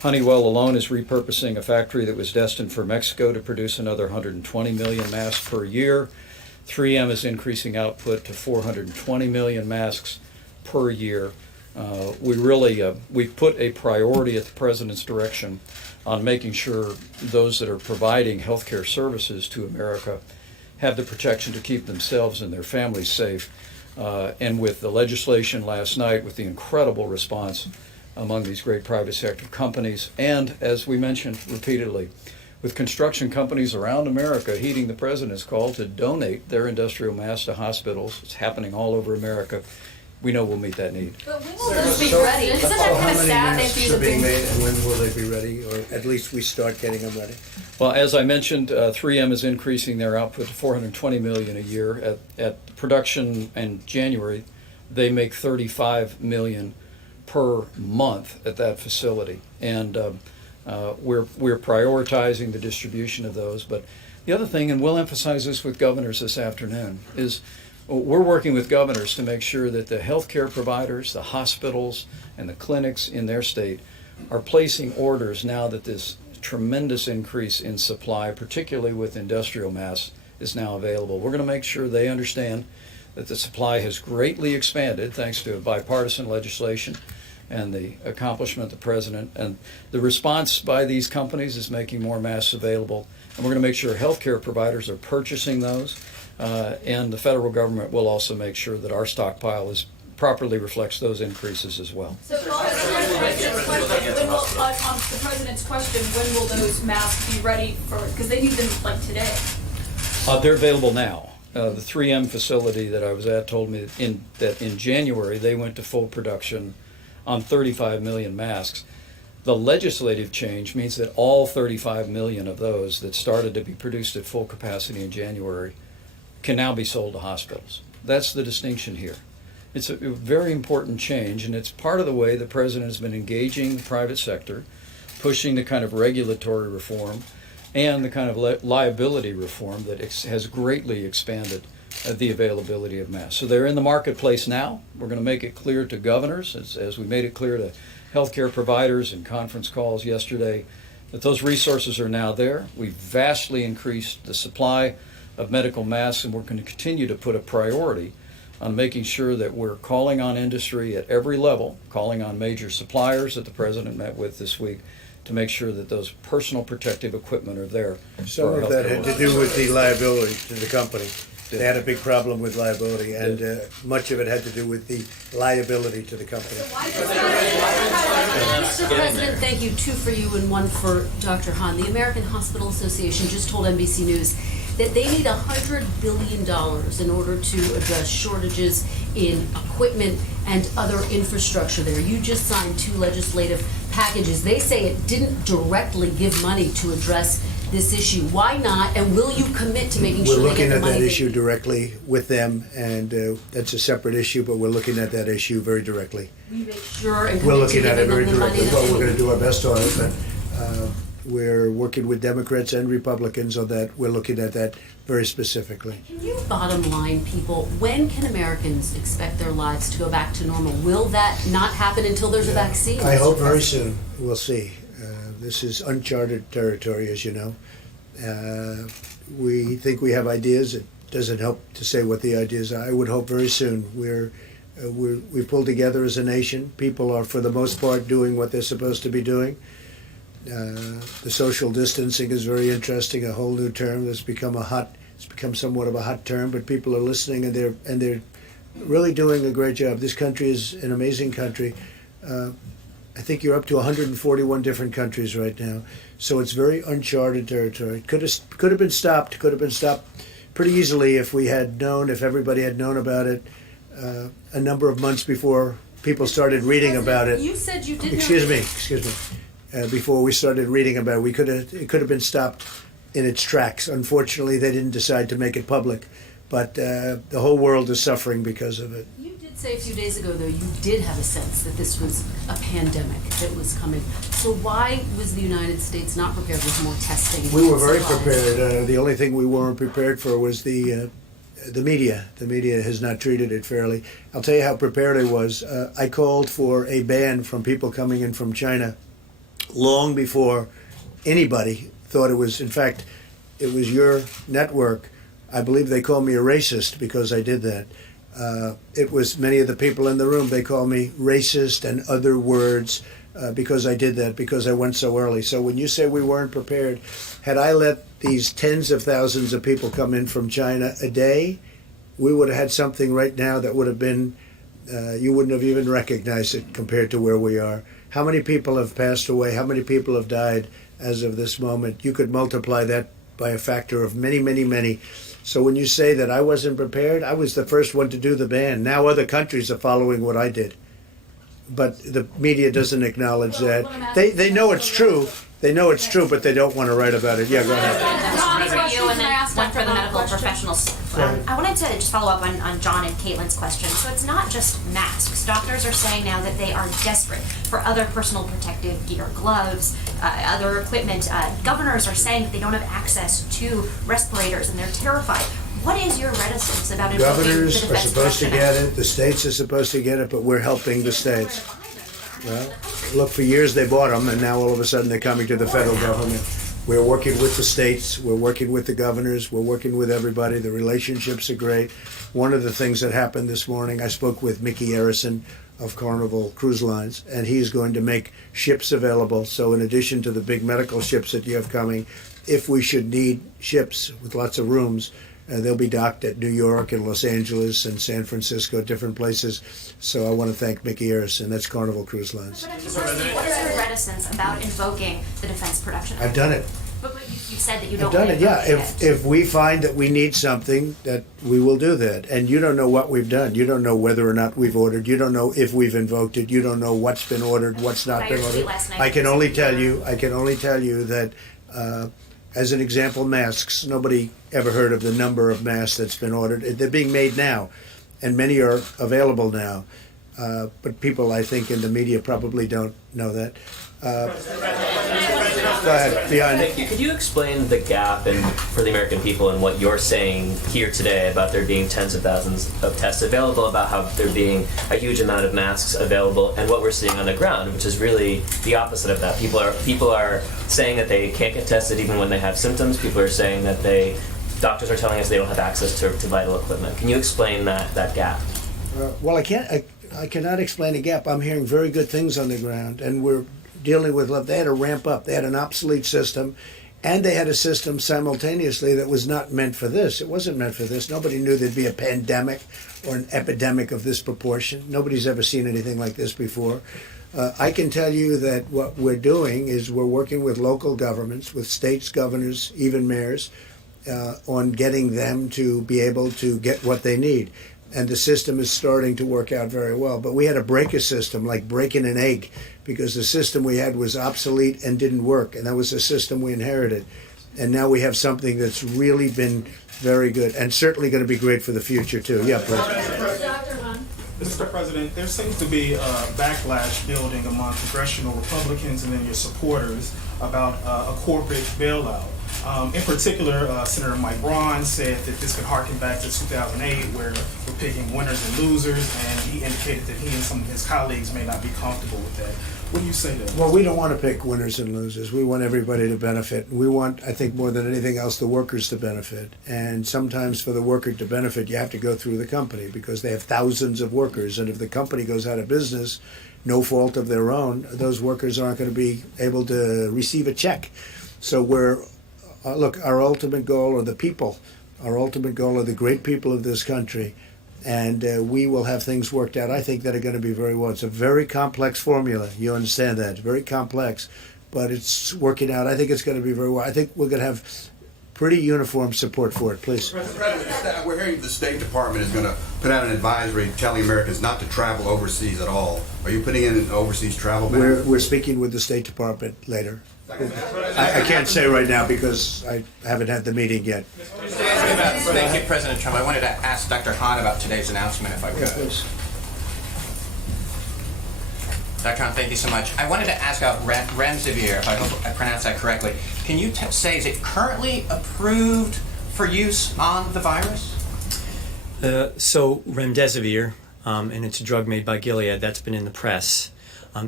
Honeywell alone is repurposing a factory that was destined for Mexico to produce another 120 million masks per year. 3M is increasing output to 420 million masks per year. We've put a priority at the President's direction on making sure those that are providing healthcare services to America have the protection to keep themselves and their families safe. And with the legislation last night, with the incredible response among these great private sector companies, and as we mentioned repeatedly, with construction companies around America heeding the President's call to donate their industrial masks to hospitals, it's happening all over America. We know we'll meet that need. But when will those be ready? Isn't that kind of sad? They have to use a being big... made, and when will they be ready, or at least we start getting them ready? Well, as I mentioned, 3M is increasing their output to 420 million a year. At production in January, they make 35 million per month at that facility, and we're prioritizing the distribution of those. But the other thing, and we'll emphasize this with governors this afternoon, is we're working with governors to make sure that the healthcare providers, the hospitals, and the clinics in their state are placing orders now that this tremendous increase in supply, particularly with industrial mass, is now available. We're going to make sure they understand that the supply has greatly expanded thanks to bipartisan legislation and the accomplishment of the president. And the response by these companies is making more masks available. And we're going to make sure healthcare providers are purchasing those. And the federal government will also make sure that our stockpile properly reflects those increases as well. So, the president's question, when will those masks be ready for? Because they need them like today. They're available now. The 3M facility that I was at told me that in January they went to full production on 35 million masks. The legislative change means that all 35 million of those that started to be produced at full capacity in January can now be sold to hospitals. That's the distinction here. It's a very important change, and it's part of the way the president has been engaging the private sector, pushing the kind of regulatory reform and the kind of liability reform that has greatly expanded the availability of masks. So they're in the marketplace now. We're going to make it clear to governors, as we made it clear to healthcare providers in conference calls yesterday, that those resources are now there. We've vastly increased the supply of medical masks, and we're going to continue to put a priority on making sure that we're calling on industry at every level, calling on major suppliers that the president met with this week to make sure that those personal protective equipment are there. Some of that had to do with the liability to the company. They had a big problem with liability, and much of it had to do with the liability to the company. Mr. President, thank you. Two for you and one for Dr. Hahn. The American Hospital Association just told NBC News that they need $100 billion in order to address shortages in equipment and other infrastructure there. You just signed 2 legislative packages. They say it didn't directly give money to address this issue. Why not? And will you commit to making sure they get the money? We're looking at that issue directly with them, and that's a separate issue, but we're looking at that issue very directly. Will you make sure and We're commit to looking at it giving very them the money directly. that Well, they we're going need? to do our best on it, but we're working with Democrats and Republicans on that. We're looking at that very specifically. Can you bottom line people, when can Americans expect their lives to go back to normal? Will that not happen until there's a vaccine? I hope Mr. very President? soon. We'll see. This is uncharted territory, as you know. We think we have ideas. It doesn't help to say what the ideas are. I would hope very soon. We've pulled together as a nation. People are, for the most part, doing what they're supposed to be doing. The social distancing is very interesting. A whole new term that's become it's become somewhat of a hot term. But people are listening, and they're really doing a great job. This country is an amazing country. I think you're up to 141 different countries right now. So it's very uncharted territory. Could have been stopped. Could have been stopped pretty easily if we had known, if everybody had known about it a number of months before people started reading about it. You said you didn't. Excuse me. Before we started reading about it, it could have been stopped in its tracks. Unfortunately, they didn't decide to make it public, but the whole world is suffering because of it. You did say a few days ago, though, you did have a sense that this was a pandemic that was coming. So why was the United States not prepared with more testing? We were very supplies? prepared. The only thing we weren't prepared for was the media. The media has not treated it fairly. I'll tell you how prepared I was. I called for a ban from people coming in from China long before anybody thought it was. In fact, it was your network. I believe they called me a racist because I did that. It was many of the people in the room. They called me racist and other words because I did that, because I went so early. So when you say we weren't prepared, had I let these tens of thousands of people come in from China a day, we would have had something right now that would have been, you wouldn't have even recognized it compared to where we are. How many people have passed away? How many people have died as of this moment? You could multiply that by a factor of many, many, many. So when you say that I wasn't prepared, I was the first one to do the ban. Now other countries are following what I did. But the media doesn't acknowledge that. They know it's true. They know it's true, but they don't want to write about it. Yeah, go ahead. One for you and then one for the medical professionals. I wanted to just follow up on John and Caitlin's question. So it's not just masks. Doctors are saying now that they are desperate for other personal protective gear, gloves, other equipment. Governors are saying that they don't have access to respirators and they're terrified. What is your reticence about invoking the Governors are Defense supposed to Production get Act? it, the states are supposed to get it, but we're helping the states. Well, look, for years they bought them, and now all of a sudden they're coming to the federal government. We're working with the states, we're working with the governors, we're working with everybody. The relationships are great. One of the things that happened this morning, I spoke with Mickey Harrison of Carnival Cruise Lines, and he's going to make ships available. So in addition to the big medical ships that you have coming, if we should need ships with lots of rooms, they'll be docked at New York and Los Angeles and San Francisco, different places. So I want to thank Mickey Harrison. That's Carnival Cruise Lines. What is your reticence about invoking the Defense Production Act? I've done it. But you said that you I've don't done want it, to yeah. invoke it. If we find that we need something, that we will do that. And you don't know what we've done. You don't know whether or not we've ordered. You don't know if we've invoked it. You don't know what's been ordered, what's not By been your tweet ordered. last night, I can you only said tell you you that, as an example, masks. Nobody ever heard of the number of masks that's been ordered. They're being made now, and many are available now. But people, I think, in the media probably don't know that. Go ahead, beyond. Thank you. Could you explain the gap for the American people and what you're saying here today about there being tens of thousands of tests available, about how there being a huge amount of masks available, and what we're seeing on the ground, which is really the opposite of that. People are saying that they can't get tested even when they have symptoms. People are saying that doctors are telling us they don't have access to vital equipment. Can you explain that gap? Well, I cannot explain a gap. I'm hearing very good things on the ground, and we're dealing with. They had to ramp up. They had an obsolete system, and they had a system simultaneously that was not meant for this. It wasn't meant for this. Nobody knew there'd be a pandemic or an epidemic of this proportion. Nobody's ever seen anything like this before. I can tell you that what we're doing is we're working with local governments, with states, governors, even mayors, on getting them to be able to get what they need. And the system is starting to work out very well. But we had to break a system, like breaking an egg, because the system we had was obsolete and didn't work. And that was the system we inherited. And now we have something that's really been very good and certainly going to be great for the future, too. Yeah, please. Mr. President, there seems to be a backlash building among congressional Republicans and then your supporters about a corporate bailout. In particular, Senator Mike Braun said that this could harken back to 2008, where we're picking winners and losers, and he indicated that he and some of his colleagues may not be comfortable with that. What do you say to that? Well, we don't want to pick winners and losers. We want everybody to benefit. We want, I think, more than anything else, the workers to benefit. And sometimes for the worker to benefit, you have to go through the company because they have thousands of workers. And if the company goes out of business, no fault of their own, those workers aren't going to be able to receive a check. So look, our ultimate goal are the people. Our ultimate goal are the great people of this country. And we will have things worked out, I think, that are going to be very well. It's a very complex formula. You understand that. It's very complex. But it's working out. I think it's going to be very well. I think we're going to have pretty uniform support for it. Please. Mr. President, we're hearing the State Department is going to put out an advisory telling Americans not to travel overseas at all. Are you putting in an overseas travel ban? We're speaking with the State Department later. I can't say right now because I haven't had the meeting yet. Thank you, President Trump. I wanted to ask Dr. Hahn about today's announcement, if I could. Yes, please. Dr. Hahn, thank you so much. I wanted to ask about remdesivir, if I hope I pronounced that correctly. Can you say, is it currently approved for use on the virus? So remdesivir, and it's a drug made by Gilead, that's been in the press.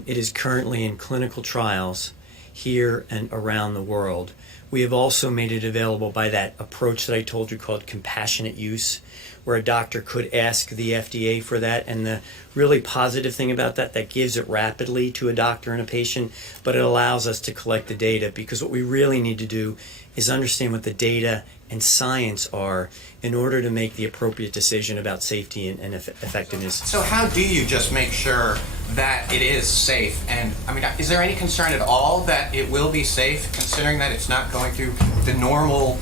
It is currently in clinical trials here and around the world. We have also made it available by that approach that I told you called compassionate use, where a doctor could ask the FDA for that. And the really positive thing about that gives it rapidly to a doctor and a patient, but it allows us to collect the data, because what we really need to do is understand what the data and science are in order to make the appropriate decision about safety and effectiveness. So how do you just make sure that it is safe? And I mean, is there any concern at all that it will be safe, considering that it's not going through the normal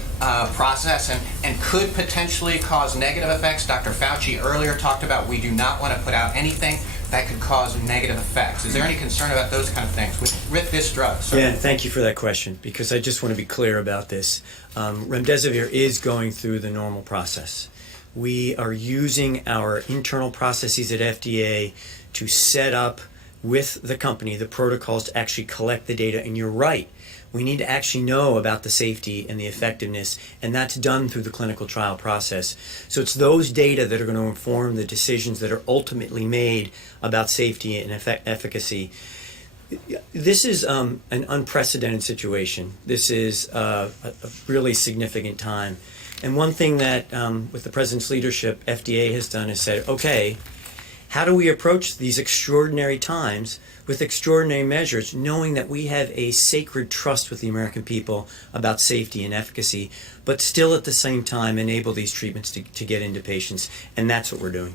process and could potentially cause negative effects? Dr. Fauci earlier talked about we do not want to put out anything that could cause negative effects. Is there any concern about those kind of things with this drug? Sir? Yeah, thank you for that question, because I just want to be clear about this. Remdesivir is going through the normal process. We are using our internal processes at FDA to set up with the company the protocols to actually collect the data. And you're right, We need to actually know about the safety and the effectiveness, and that's done through the clinical trial process. So it's those data that are going to inform the decisions that are ultimately made about safety and efficacy. This is an unprecedented situation. This is a really significant time. And one thing that, with the President's leadership, FDA has done is said, okay, how do we approach these extraordinary times with extraordinary measures, knowing that we have a sacred trust with the American people about safety and efficacy, but still at the same time enable these treatments to get into patients, and that's what we're doing.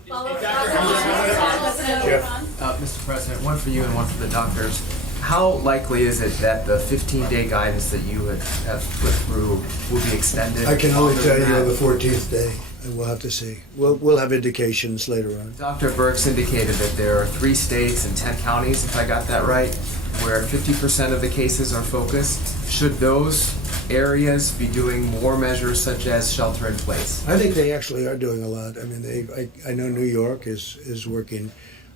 Mr. President, one for you and one for the doctors. How likely is it that the 15-day guidance that you have put through will be extended? I can only longer tell than you on that? the 14th day, and we'll have to see. We'll have indications later on. Dr. Birx indicated that there are 3 states and 10 counties, if I got that right, where 50% of the cases are focused. Should those areas be doing more measures such as shelter in place? I think they actually are doing a lot. I mean, I know New York is working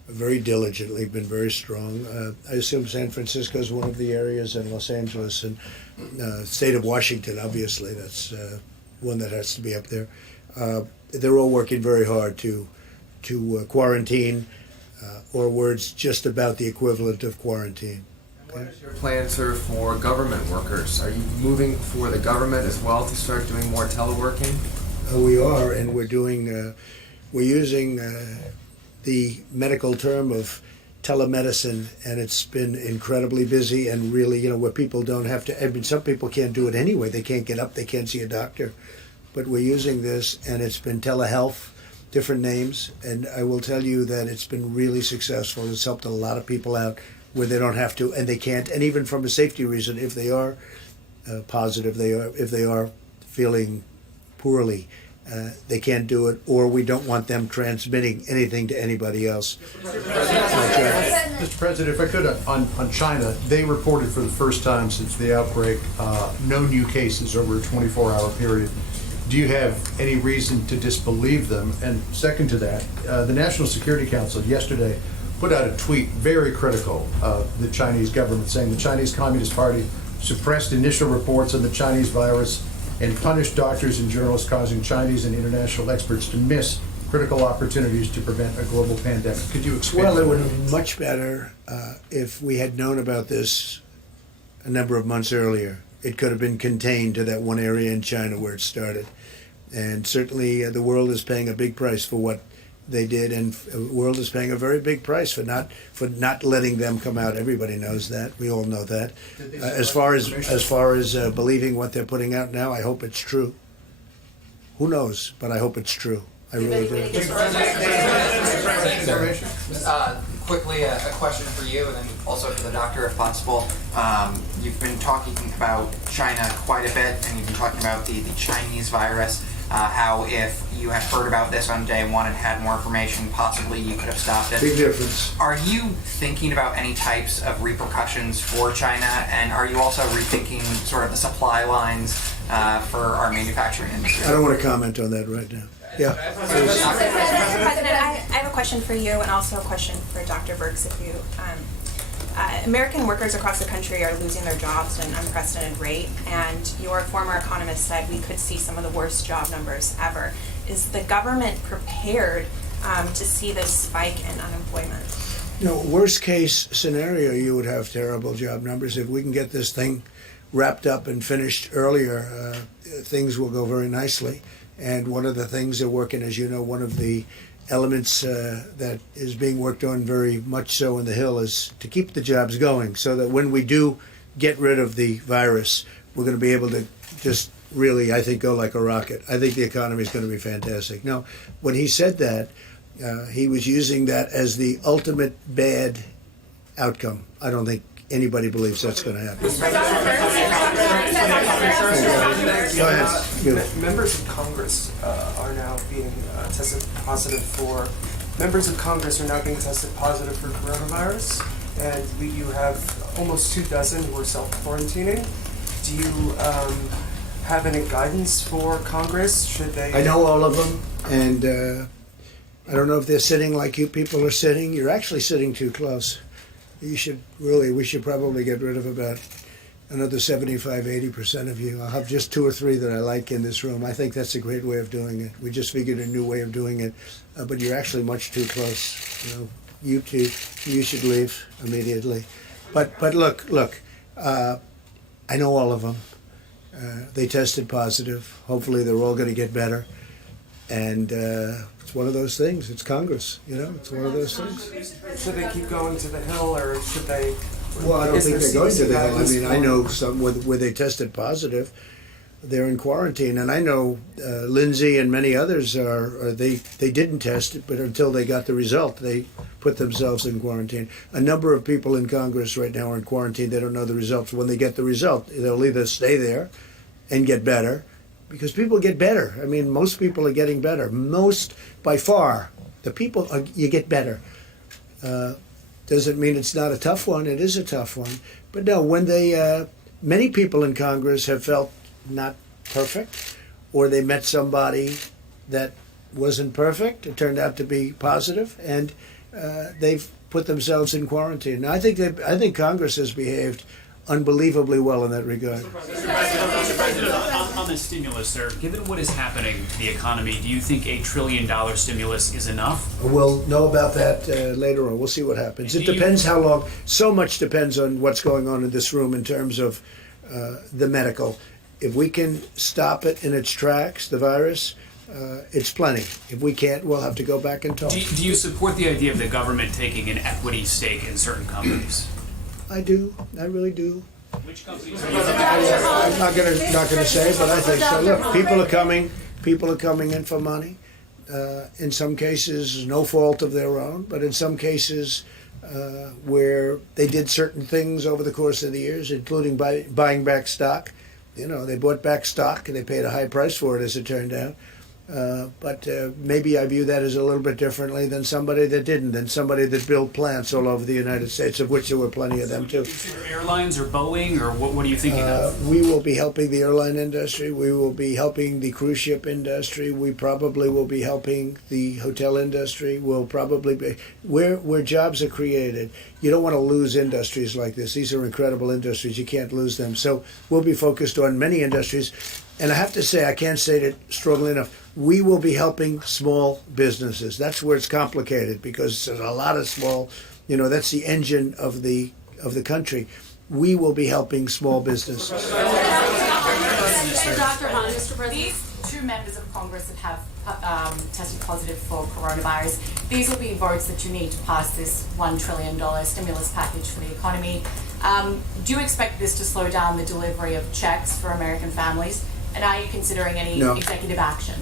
very diligently, been very strong. I assume San Francisco is one of the areas, and Los Angeles, and state of Washington, obviously, that's one that has to be up there. They're all working very hard to quarantine, or words just about the equivalent of quarantine. What is your plan, sir, for government workers? Are you moving for the government as well to start doing more teleworking? We are, and we're using the medical term of telemedicine, and it's been incredibly busy, and really, where people don't have to, I mean, some people can't do it anyway. They can't get up, they can't see a doctor. But we're using this, and it's been telehealth, different names, and I will tell you that it's been really successful. It's helped a lot of people out where they don't have to, and they can't, and even from a safety reason, if they are positive, if they are feeling poorly, they can't do it, or we don't want them transmitting anything to anybody else. Mr. President, if I could, on China, they reported for the first time since the outbreak no new cases over a 24-hour period. Do you have any reason to disbelieve them? And second to that, the National Security Council yesterday put out a tweet very critical of the Chinese government, saying the Chinese Communist Party suppressed initial reports of the Chinese virus and punished doctors and journalists, causing Chinese and international experts to miss critical opportunities to prevent a global pandemic. Could you explain? Well, it would have been much better if we had known about this a number of months earlier. It could have been contained to that one area in China where it started. And certainly the world is paying a big price for what they did, and the world is paying a very big price for not letting them come out. Everybody knows that. We all know that. As far as believing what they're putting out now, I hope it's true. Who knows? But I hope it's true. I really do. Quickly, a question for you, and then also for the doctor, if possible. You've been talking about China quite a bit, and you've been talking about the Chinese virus. How if you had heard about this on day one and had more information, possibly you could have stopped it. Big difference. Are you thinking about any types of repercussions for China, and are you also rethinking sort of the supply lines for our manufacturing industry? I don't want to comment on that right now. Yeah. Mr. President, I have a question for you and also a question for Dr. Birx. If you, American workers across the country are losing their jobs at an unprecedented rate, and your former economist said we could see some of the worst job numbers ever. Is the government prepared to see this spike in unemployment? Worst case scenario, you would have terrible job numbers. If we can get this thing wrapped up and finished earlier, things will go very nicely. And one of the things they're working, as you know, one of the elements that is being worked on very much so in the Hill is to keep the jobs going, so that when we do get rid of the virus, we're going to be able to just really, I think, go like a rocket. I think the economy is going to be fantastic. Now, when he said that, he was using that as the ultimate bad outcome. I don't think anybody believes that's going to happen. Go ahead. Good. Members of Congress are now being tested positive for. Members of Congress are now being tested positive for coronavirus, and you have almost 24 who are self-quarantining. Do you have any guidance for Congress? Should they? I know all of them, and I don't know if they're sitting like you people are sitting. You're actually sitting too close. We should probably get rid of about another 75, 80% of you. I'll have just 2 or 3 that I like in this room. I think that's a great way of doing it. We just figured a new way of doing it, but you're actually much too close. You know, you two, you should leave immediately. But look, I know all of them. They tested positive. Hopefully they're all going to get better. And it's one of those things. It's Congress, you know, it's one of those things. Should they keep going to the Hill, or should they? Well, I don't is think there they're going to CDC the Hill. I guidance mean, I for- know some where they tested positive, they're in quarantine. And I know Lindsay and many others they didn't test it, but until they got the result, they put themselves in quarantine. A number of people in Congress right now are in quarantine. They don't know the results. When they get the result, they'll either stay there and get better, because people get better. I mean, most people are getting better. Most, by far, you get better. Doesn't mean it's not a tough one. It is a tough one. But no, when many people in Congress have felt not perfect, or they met somebody that wasn't perfect, it turned out to be positive, and they've put themselves in quarantine. I think Congress has behaved unbelievably well in that regard. Mr. President, on the stimulus, sir, given what is happening to the economy, do you think $1 trillion stimulus is enough? We'll know about that later on. We'll see what happens. It depends how long. So much depends on what's going on in this room in terms of the medical. If we can stop it in its tracks, the virus, it's plenty. If we can't, we'll have to go back and talk. Do you support the idea of the government taking an equity stake in certain companies? I do. I really do. Which companies are you I'm not gonna say, but I think so. Look, people are coming in for money. In some cases, no fault of their own, but in some cases where they did certain things over the course of the years, including buying back stock. You know, they bought back stock and they paid a high price for it, as it turned out. But maybe I view that as a little bit differently than somebody that didn't, than somebody that built plants all over the United States, of which there were plenty of them too. airlines or Boeing, or what are you thinking of? We will be helping the airline industry. We will be helping the cruise ship industry. We probably will be helping the hotel industry. We'll probably be where jobs are created. You don't want to lose industries like this. These are incredible industries. You can't lose them. So we'll be focused on many industries. And I have to say, I can't say it strongly enough, we will be helping small businesses. That's where it's complicated, because there's a lot of small, that's the engine of the country. We will be helping small businesses. Dr. Hahn, Mr. President. These 2 members of Congress that have tested positive for coronavirus, these will be votes that you need to pass this $1 trillion stimulus package for the economy. Do you expect this to slow down the delivery of checks for American families? And are you considering any executive action?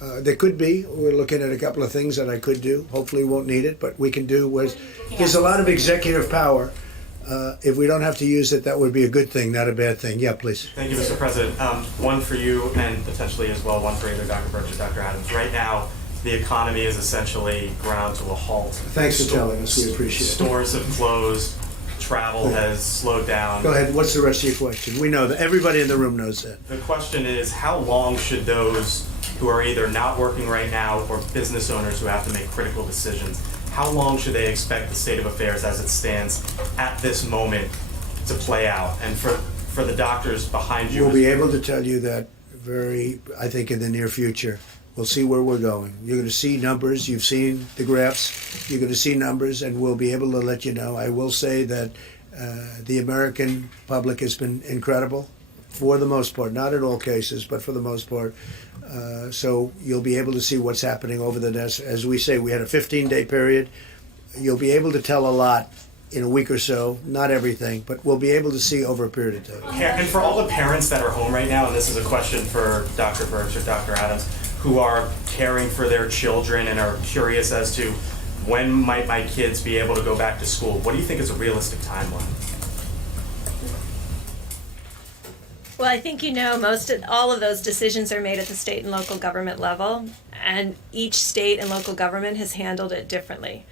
There could be. We're looking at a couple of things that I could do. Hopefully we won't need it, but we can do. There's a lot of executive power. If we don't have to use it, that would be a good thing, not a bad thing. Yeah, please. Thank you, Mr. President. One for you, and potentially as well one for either Dr. Birch or Dr. Adams. Right now, the economy is essentially ground to a halt. Thanks for telling us. We appreciate it. Stores have closed. Travel has slowed down. Go ahead. What's the rest of your question? We know that. Everybody in the room knows that. The question is, how long should those who are either not working right now or business owners who have to make critical decisions, how long should they expect the state of affairs as it stands at this moment to play out? And for the doctors behind you, we'll be able to tell you that I think in the near future. We'll see where we're going. You're going to see numbers. You've seen the graphs. You're going to see numbers, and we'll be able to let you know. I will say that the American public has been incredible for the most part, not in all cases, but for the most part. So you'll be able to see what's happening over the next, as we say, we had a 15-day period. You'll be able to tell a lot in a week or so, not everything, but we'll be able to see over a period of time. And for all the parents that are home right now, and this is a question for Dr. Birch or Dr. Adams, who are caring for their children and are curious as to when might my kids be able to go back to school, what do you think is a realistic timeline? Well, I think all of those decisions are made at the state and local government level, and each state and local government has handled it differently.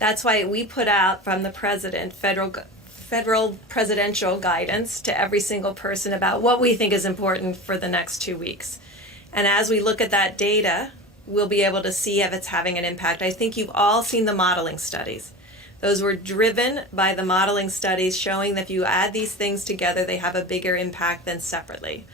That's why we put out from the president federal presidential guidance to every single person about what we think is important for the next 2 weeks. And as we look at that data, we'll be able to see if it's having an impact. I think you've all seen the modeling studies. Those were driven by the modeling studies showing that if you add these things together, they have a bigger impact than separately.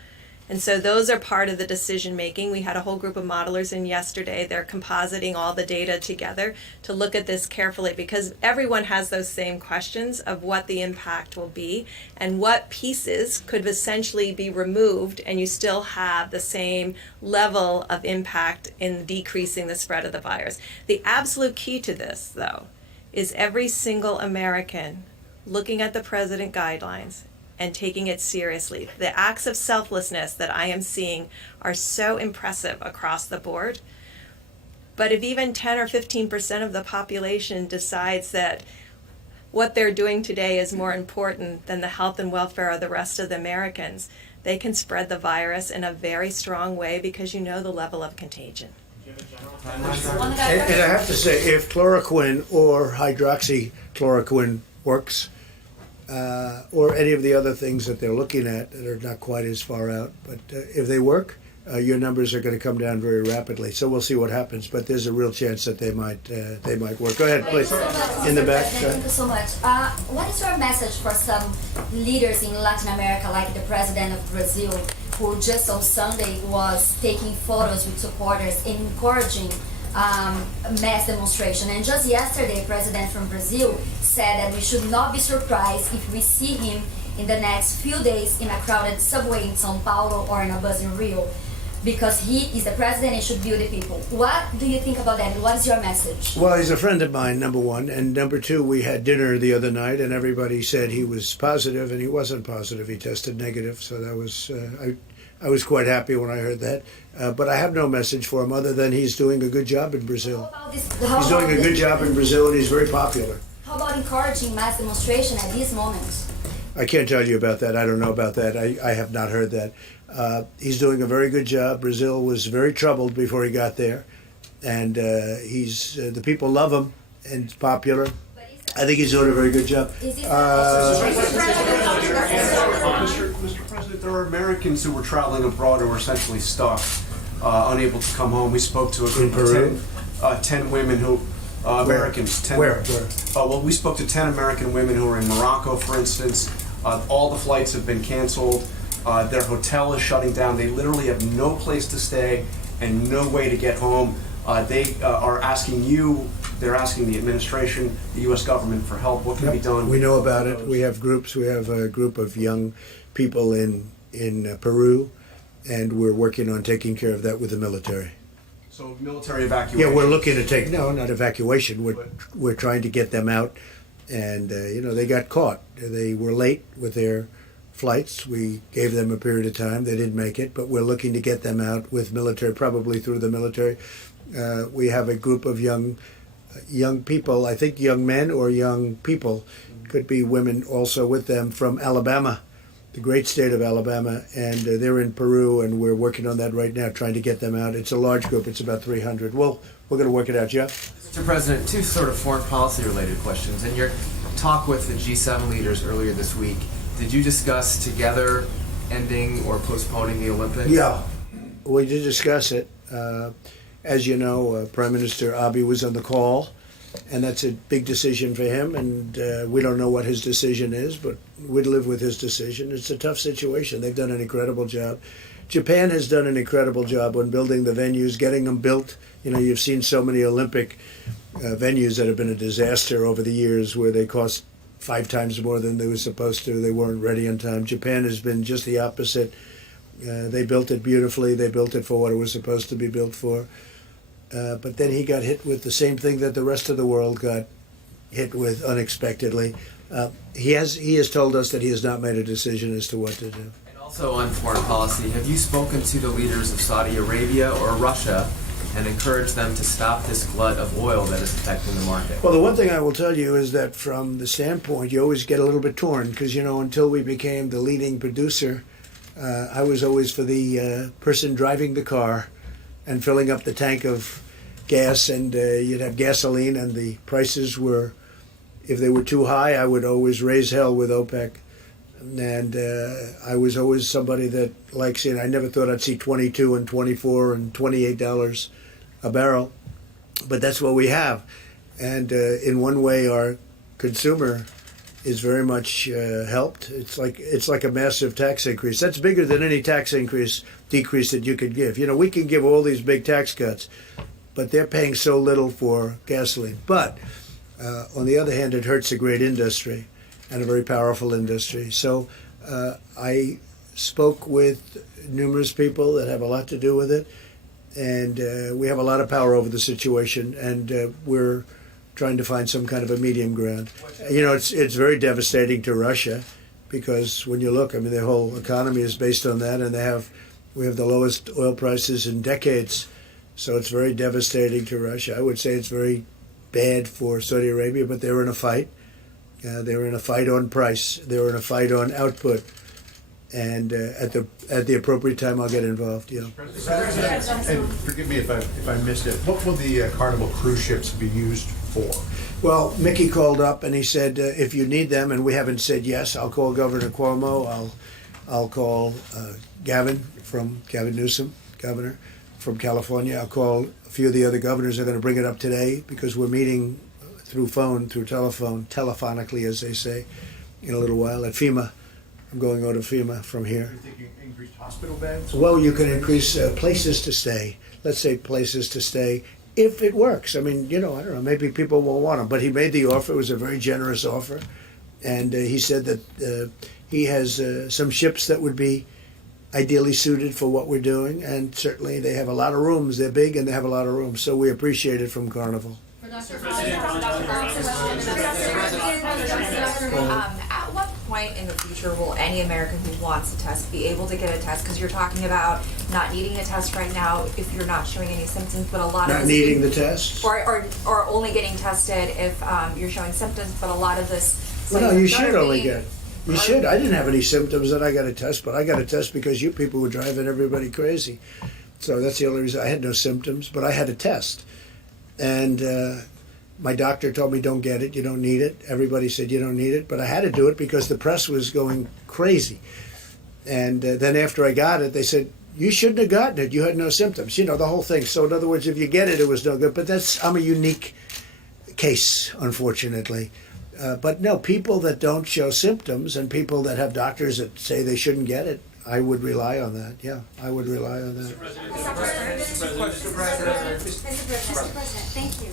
And so those are part of the decision making. We had a whole group of modelers in yesterday. They're compositing all the data together to look at this carefully because everyone has those same questions of what the impact will be and what pieces could essentially be removed and you still have the same level of impact in decreasing the spread of the virus. The absolute key to this, though, is every single American looking at the president guidelines and taking it seriously. The acts of selflessness that I am seeing are so impressive across the board. But if even 10 or 15% of the population decides that what they're doing today is more important than the health and welfare of the rest of the Americans, they can spread the virus in a very strong way because you know the level of contagion. And I have to say, if chloroquine or hydroxychloroquine works, or any of the other things that they're looking at that are not quite as far out, but if they work, your numbers are going to come down very rapidly. So we'll see what happens, but there's a real chance that they might work. Go ahead, please. In the back. Thank you so much. What is your message for some leaders in Latin America, like the president of Brazil, who just on Sunday was taking photos with supporters and encouraging mass demonstration? And just yesterday, President from Brazil said that we should not be surprised if we see him in the next few days in a crowded subway in São Paulo or in a bus in Rio, because he is the president and should be with the people. What do you think about that? What is your message? Well, he's a friend of mine, number one. And number two, we had dinner the other night and everybody said he was positive and he wasn't positive. He tested negative. So that was, I was quite happy when I heard that. But I have no message for him other than he's doing a good job in Brazil. He's doing a good job in Brazil and he's very popular. How about encouraging mass demonstration at this moment? I can't tell you about that. I don't know about that. I have not heard that. He's doing a very good job. Brazil was very troubled before he got there. And the people love him and it's popular. I think he's doing a very good job. Mr. President, there are Americans who were traveling abroad who were essentially stuck, unable to come home. We spoke to a group of 10 women who, Americans. 10, Where? Well, we spoke to 10 American women who were in Morocco, for instance. All the flights have been canceled. Their hotel is shutting down. They literally have no place to stay and no way to get home. They are asking you, they're asking the administration, the U.S. government for help. What can be done? We know about it. We have groups. We have a group of young people in Peru, and we're working on taking care of that with the military. So military evacuation? Yeah, we're looking to take, no, not evacuation. We're trying to get them out. And, they got caught. They were late with their flights. We gave them a period of time. They didn't make it, but we're looking to get them out with military, probably through the military. We have a group of young people, I think young men or young people, could be women also with them, from Alabama, the great state of Alabama, and they're in Peru, and we're working on that right now, trying to get them out. It's a large group. It's about 300. Well, we're going to work it out, Jeff. Mr. President, two sort of foreign policy related questions. In your talk with the G7 leaders earlier this week, did you discuss together ending or postponing the Olympics? Yeah, we did discuss it. As you know, Prime Minister Abiy was on the call, and that's a big decision for him, and we don't know what his decision is, but we'd live with his decision. It's a tough situation. They've done an incredible job. Japan has done an incredible job on building the venues, getting them built. You've seen so many Olympic venues that have been a disaster over the years where they cost 5 times more than they were supposed to. They weren't ready in time. Japan has been just the opposite. They built it beautifully. They built it for what it was supposed to be built for. But then he got hit with the same thing that the rest of the world got hit with unexpectedly. He has told us that he has not made a decision as to what to do. And also on foreign policy, have you spoken to the leaders of Saudi Arabia or Russia and encouraged them to stop this glut of oil that is affecting the market? Well, the one thing I will tell you is that from the standpoint, you always get a little bit torn because, until we became the leading producer, I was always for the person driving the car and filling up the tank of gas, and you'd have gasoline, and the prices were, if they were too high, I would always raise hell with OPEC. And I was always somebody that likes it. I never thought I'd see $22 and $24 and $28 a barrel, but that's what we have. And in one way, our consumer is very much helped. It's like a massive tax increase. That's bigger than any tax decrease that you could give. You know, we can give all these big tax cuts, but they're paying so little for gasoline. But on the other hand, it hurts a great industry and a very powerful industry. So I spoke with numerous people that have a lot to do with it, and we have a lot of power over the situation, and we're trying to find some kind of a medium ground. You know, it's very devastating to Russia, because when you look, I mean, their whole economy is based on that, and we have the lowest oil prices in decades. So it's very devastating to Russia. I would say it's very bad for Saudi Arabia, but they're in a fight. They're in a fight on price. They're in a fight on output. And at the appropriate time, I'll get involved. You know. And forgive me if I missed it. What will the Carnival cruise ships be used for? Well, Mickey called up and he said, if you need them, and we haven't said yes, I'll call Governor Cuomo. I'll call Gavin Newsom, governor from California. I'll call a few of the other governors. Are going to bring it up today because we're meeting through telephone, telephonically, as they say, in a little while at FEMA. I'm going over to FEMA from here. You think you increase hospital beds? Well, you can increase places to stay. Let's say places to stay, if it works. I mean, you know, I don't know, maybe people won't want them. But he made the offer. It was a very generous offer. And he said that he has some ships that would be ideally suited for what we're doing. And certainly they have a lot of rooms. They're big and they have a lot of rooms. So we appreciate it from Carnival. At what point in the future will any American who wants a test be able to get a test? Because you're talking about not needing a test right now if you're not showing any symptoms, but a lot of Not needing the test? or only getting tested if you're showing symptoms, but a lot of this. Well, no, you should only get. You should. I didn't have any symptoms and I got a test, but I got a test because you people were driving everybody crazy. So that's the only reason. I had no symptoms, but I had a test. And my doctor told me, don't get it, you don't need it. Everybody said you don't need it, but I had to do it because the press was going crazy. And then after I got it, they said, you shouldn't have gotten it, you had no symptoms. You know, the whole thing. So in other words, if you get it, it was no good. But I'm a unique case, unfortunately. But no, people that don't show symptoms and people that have doctors that say they shouldn't get it, I would rely on that. Yeah, I would rely on that. Mr. President, thank you.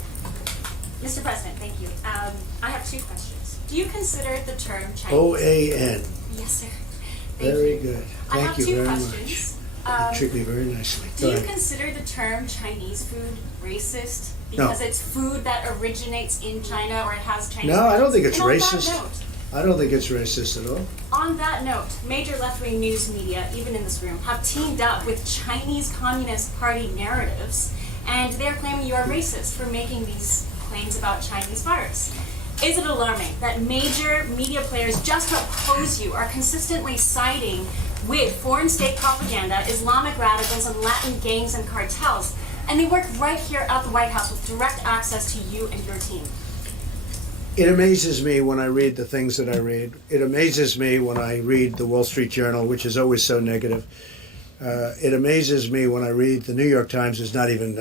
Mr. President, thank you. I have two questions. Do you consider the term Chinese? OAN. Yes, sir. Thank Very you. good. I Thank have you two very questions. much. You treat me very nicely. Do Go you ahead. consider the term Chinese food racist No. because it's food that originates in China or it has Chinese? No, I don't think it's And on that racist. note, I don't think it's racist at all. On that note, major left-wing news media, even in this room, have teamed up with Chinese Communist Party narratives, and they're claiming you are racist for making these claims about Chinese virus. Is it alarming that major media players just to oppose you are consistently siding with foreign state propaganda, Islamic radicals, and Latin gangs and cartels, and they work right here at the White House with direct access to you and your team? It amazes me when I read the things that I read. It amazes me when I read the Wall Street Journal, which is always so negative. It amazes me when I read the New York Times. Is not even.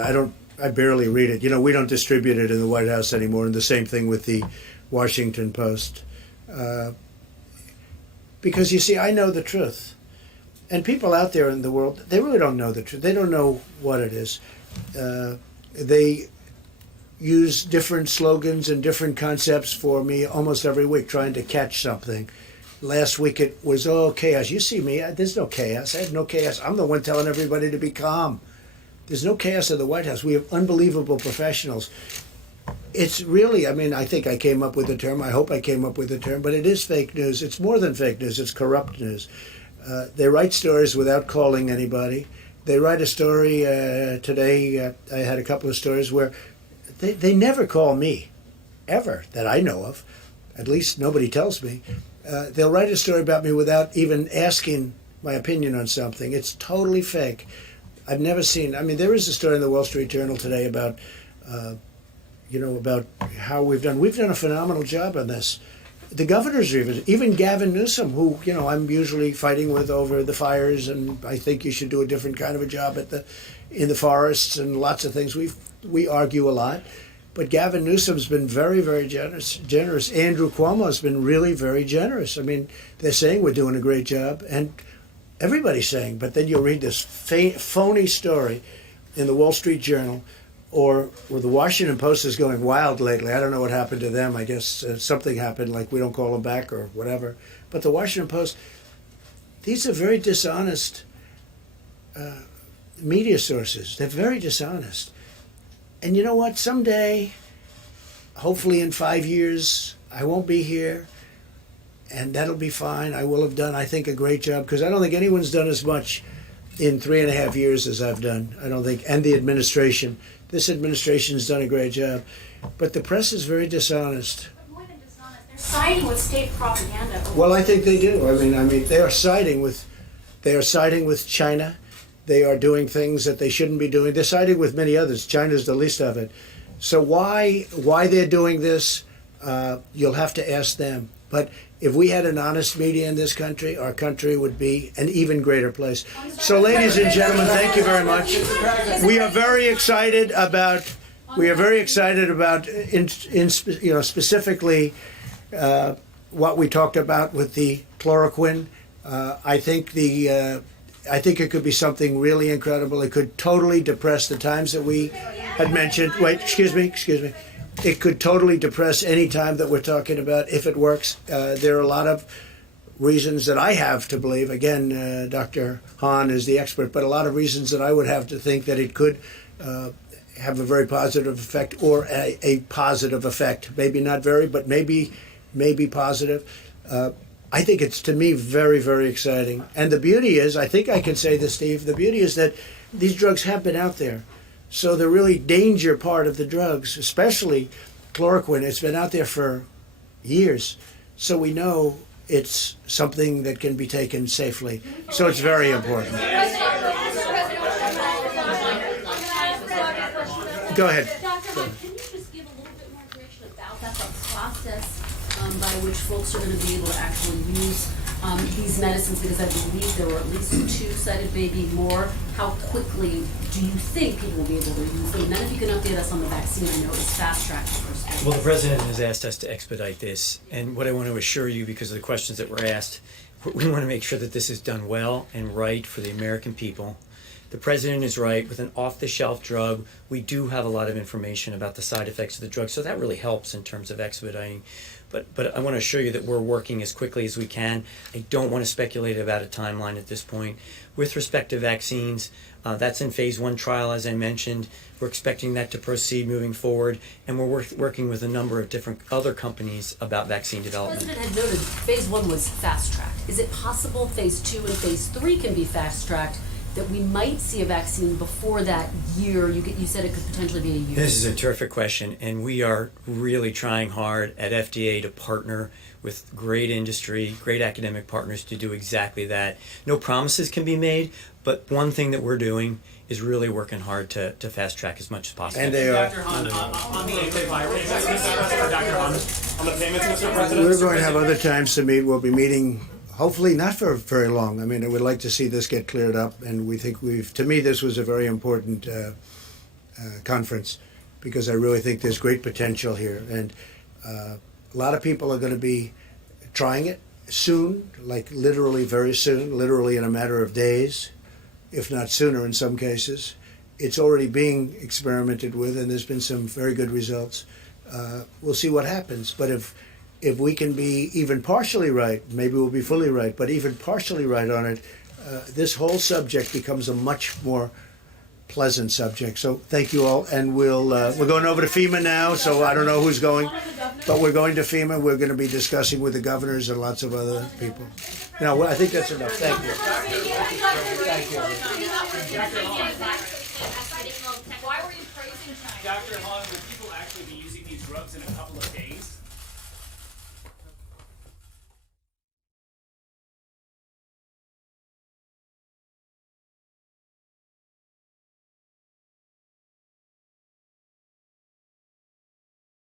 I barely read it. You know, we don't distribute it in the White House anymore, and the same thing with the Washington Post. Because you see, I know the truth, and people out there in the world, they really don't know the truth. They don't know what it is. They use different slogans and different concepts for me almost every week, trying to catch something. Last week it was, chaos. You see me, there's no chaos. I have no chaos. I'm the one telling everybody to be calm. There's no chaos at the White House. We have unbelievable professionals. It's really, I think I came up with the term. I hope I came up with the term, but it is fake news. It's more than fake news. It's corrupt news. They write stories without calling anybody. They write a story today. I had a couple of stories where they never call me, ever, that I know of. At least nobody tells me. They'll write a story about me without even asking my opinion on something. It's totally fake. I've never seen. There is a story in the Wall Street Journal today about, about how we've done. We've done a phenomenal job on this. The governors, even Gavin Newsom, who I'm usually fighting with over the fires, and I think you should do a different kind of a job in the forests and lots of things. We argue a lot. But Gavin Newsom's been very, very generous. Andrew Cuomo's been really very generous. I mean, they're saying we're doing a great job, and everybody's saying. But then you'll read this phony story in the Wall Street Journal, or the Washington Post is going wild lately. I don't know what happened to them. I guess something happened, like we don't call them back or whatever. But the Washington Post, these are very dishonest media sources. They're very dishonest. And you know what? Someday, hopefully in 5 years, I won't be here, and that'll be fine. I will have done, I think, a great job, because I don't think anyone's done as much in 3.5 years as I've done. I don't think, and the administration. This administration's done a great job. But the press is very dishonest. More than dishonest, they're siding with state propaganda. Well, I think they do. I mean, they are siding with China. They are doing things that they shouldn't be doing. They're siding with many others. China's the least of it. So why they're doing this, you'll have to ask them. But if we had an honest media in this country, our country would be an even greater place. So, ladies and gentlemen, thank you very much. We are very excited about. Specifically what we talked about with the chloroquine. I think it could be something really incredible. It could totally depress the times that we had mentioned. Wait, excuse me. It could totally depress any time that we're talking about if it works. There are a lot of reasons that I have to believe. Again, Dr. Hahn is the expert, but a lot of reasons that I would have to think that it could have a very positive effect, or a positive effect. Maybe not very, but maybe positive. I think it's, to me, very, very exciting. And the beauty is, I think I can say this, Steve, the beauty is that these drugs have been out there. So the really danger part of the drugs, especially chloroquine, it's been out there for years. So we know it's something that can be taken safely. So it's very important. Go ahead. Dr. Hahn, can you just give a little bit more information about that, the process by which folks are going to be able to actually use these medicines? Because I believe there were at least 2 cited, maybe more. How quickly do you think people will be able to use them? And then if you can update us on the vaccine, I know it's fast-tracked first. Well, the President has asked us to expedite this, and what I want to assure you, because of the questions that were asked, we want to make sure that this is done well and right for the American people. The President is right. With an off-the-shelf drug, we do have a lot of information about the side effects of the drug, so that really helps in terms of expediting. But I want to assure you that we're working as quickly as we can. I don't want to speculate about a timeline at this point. With respect to vaccines, that's in phase 1 trial, as I mentioned. We're expecting that to proceed moving forward, and we're working with a number of different other companies about vaccine development. The President had noted phase 1 was fast-tracked. Is it possible phase 2 and phase 3 can be fast-tracked, that we might see a vaccine before that year? You said it could potentially be a year. This is a terrific question, and we are really trying hard at FDA to partner with great industry, great academic partners to do exactly that. No promises can be made, but one thing that we're doing is really working hard to fast track as much as possible. And they are. Dr. Hahn, on the antivirus, Dr. Hahn, on the payments, Mr. President? We're going to have other times to meet. We'll be meeting, hopefully not for very long. I mean, I would like to see this get cleared up, and we think to me, this was a very important conference, because I really think there's great potential here. And a lot of people are going to be trying it soon, like literally very soon, literally in a matter of days, if not sooner in some cases. It's already being experimented with, and there's been some very good results. We'll see what happens. But if we can be even partially right, maybe we'll be fully right, but even partially right on it, this whole subject becomes a much more pleasant subject. So thank you all, and we're going over to FEMA now, so I don't know who's going, but we're going to FEMA. We're going to be discussing with the governors and lots of other people. Now, I think that's enough. Thank you. Thank you.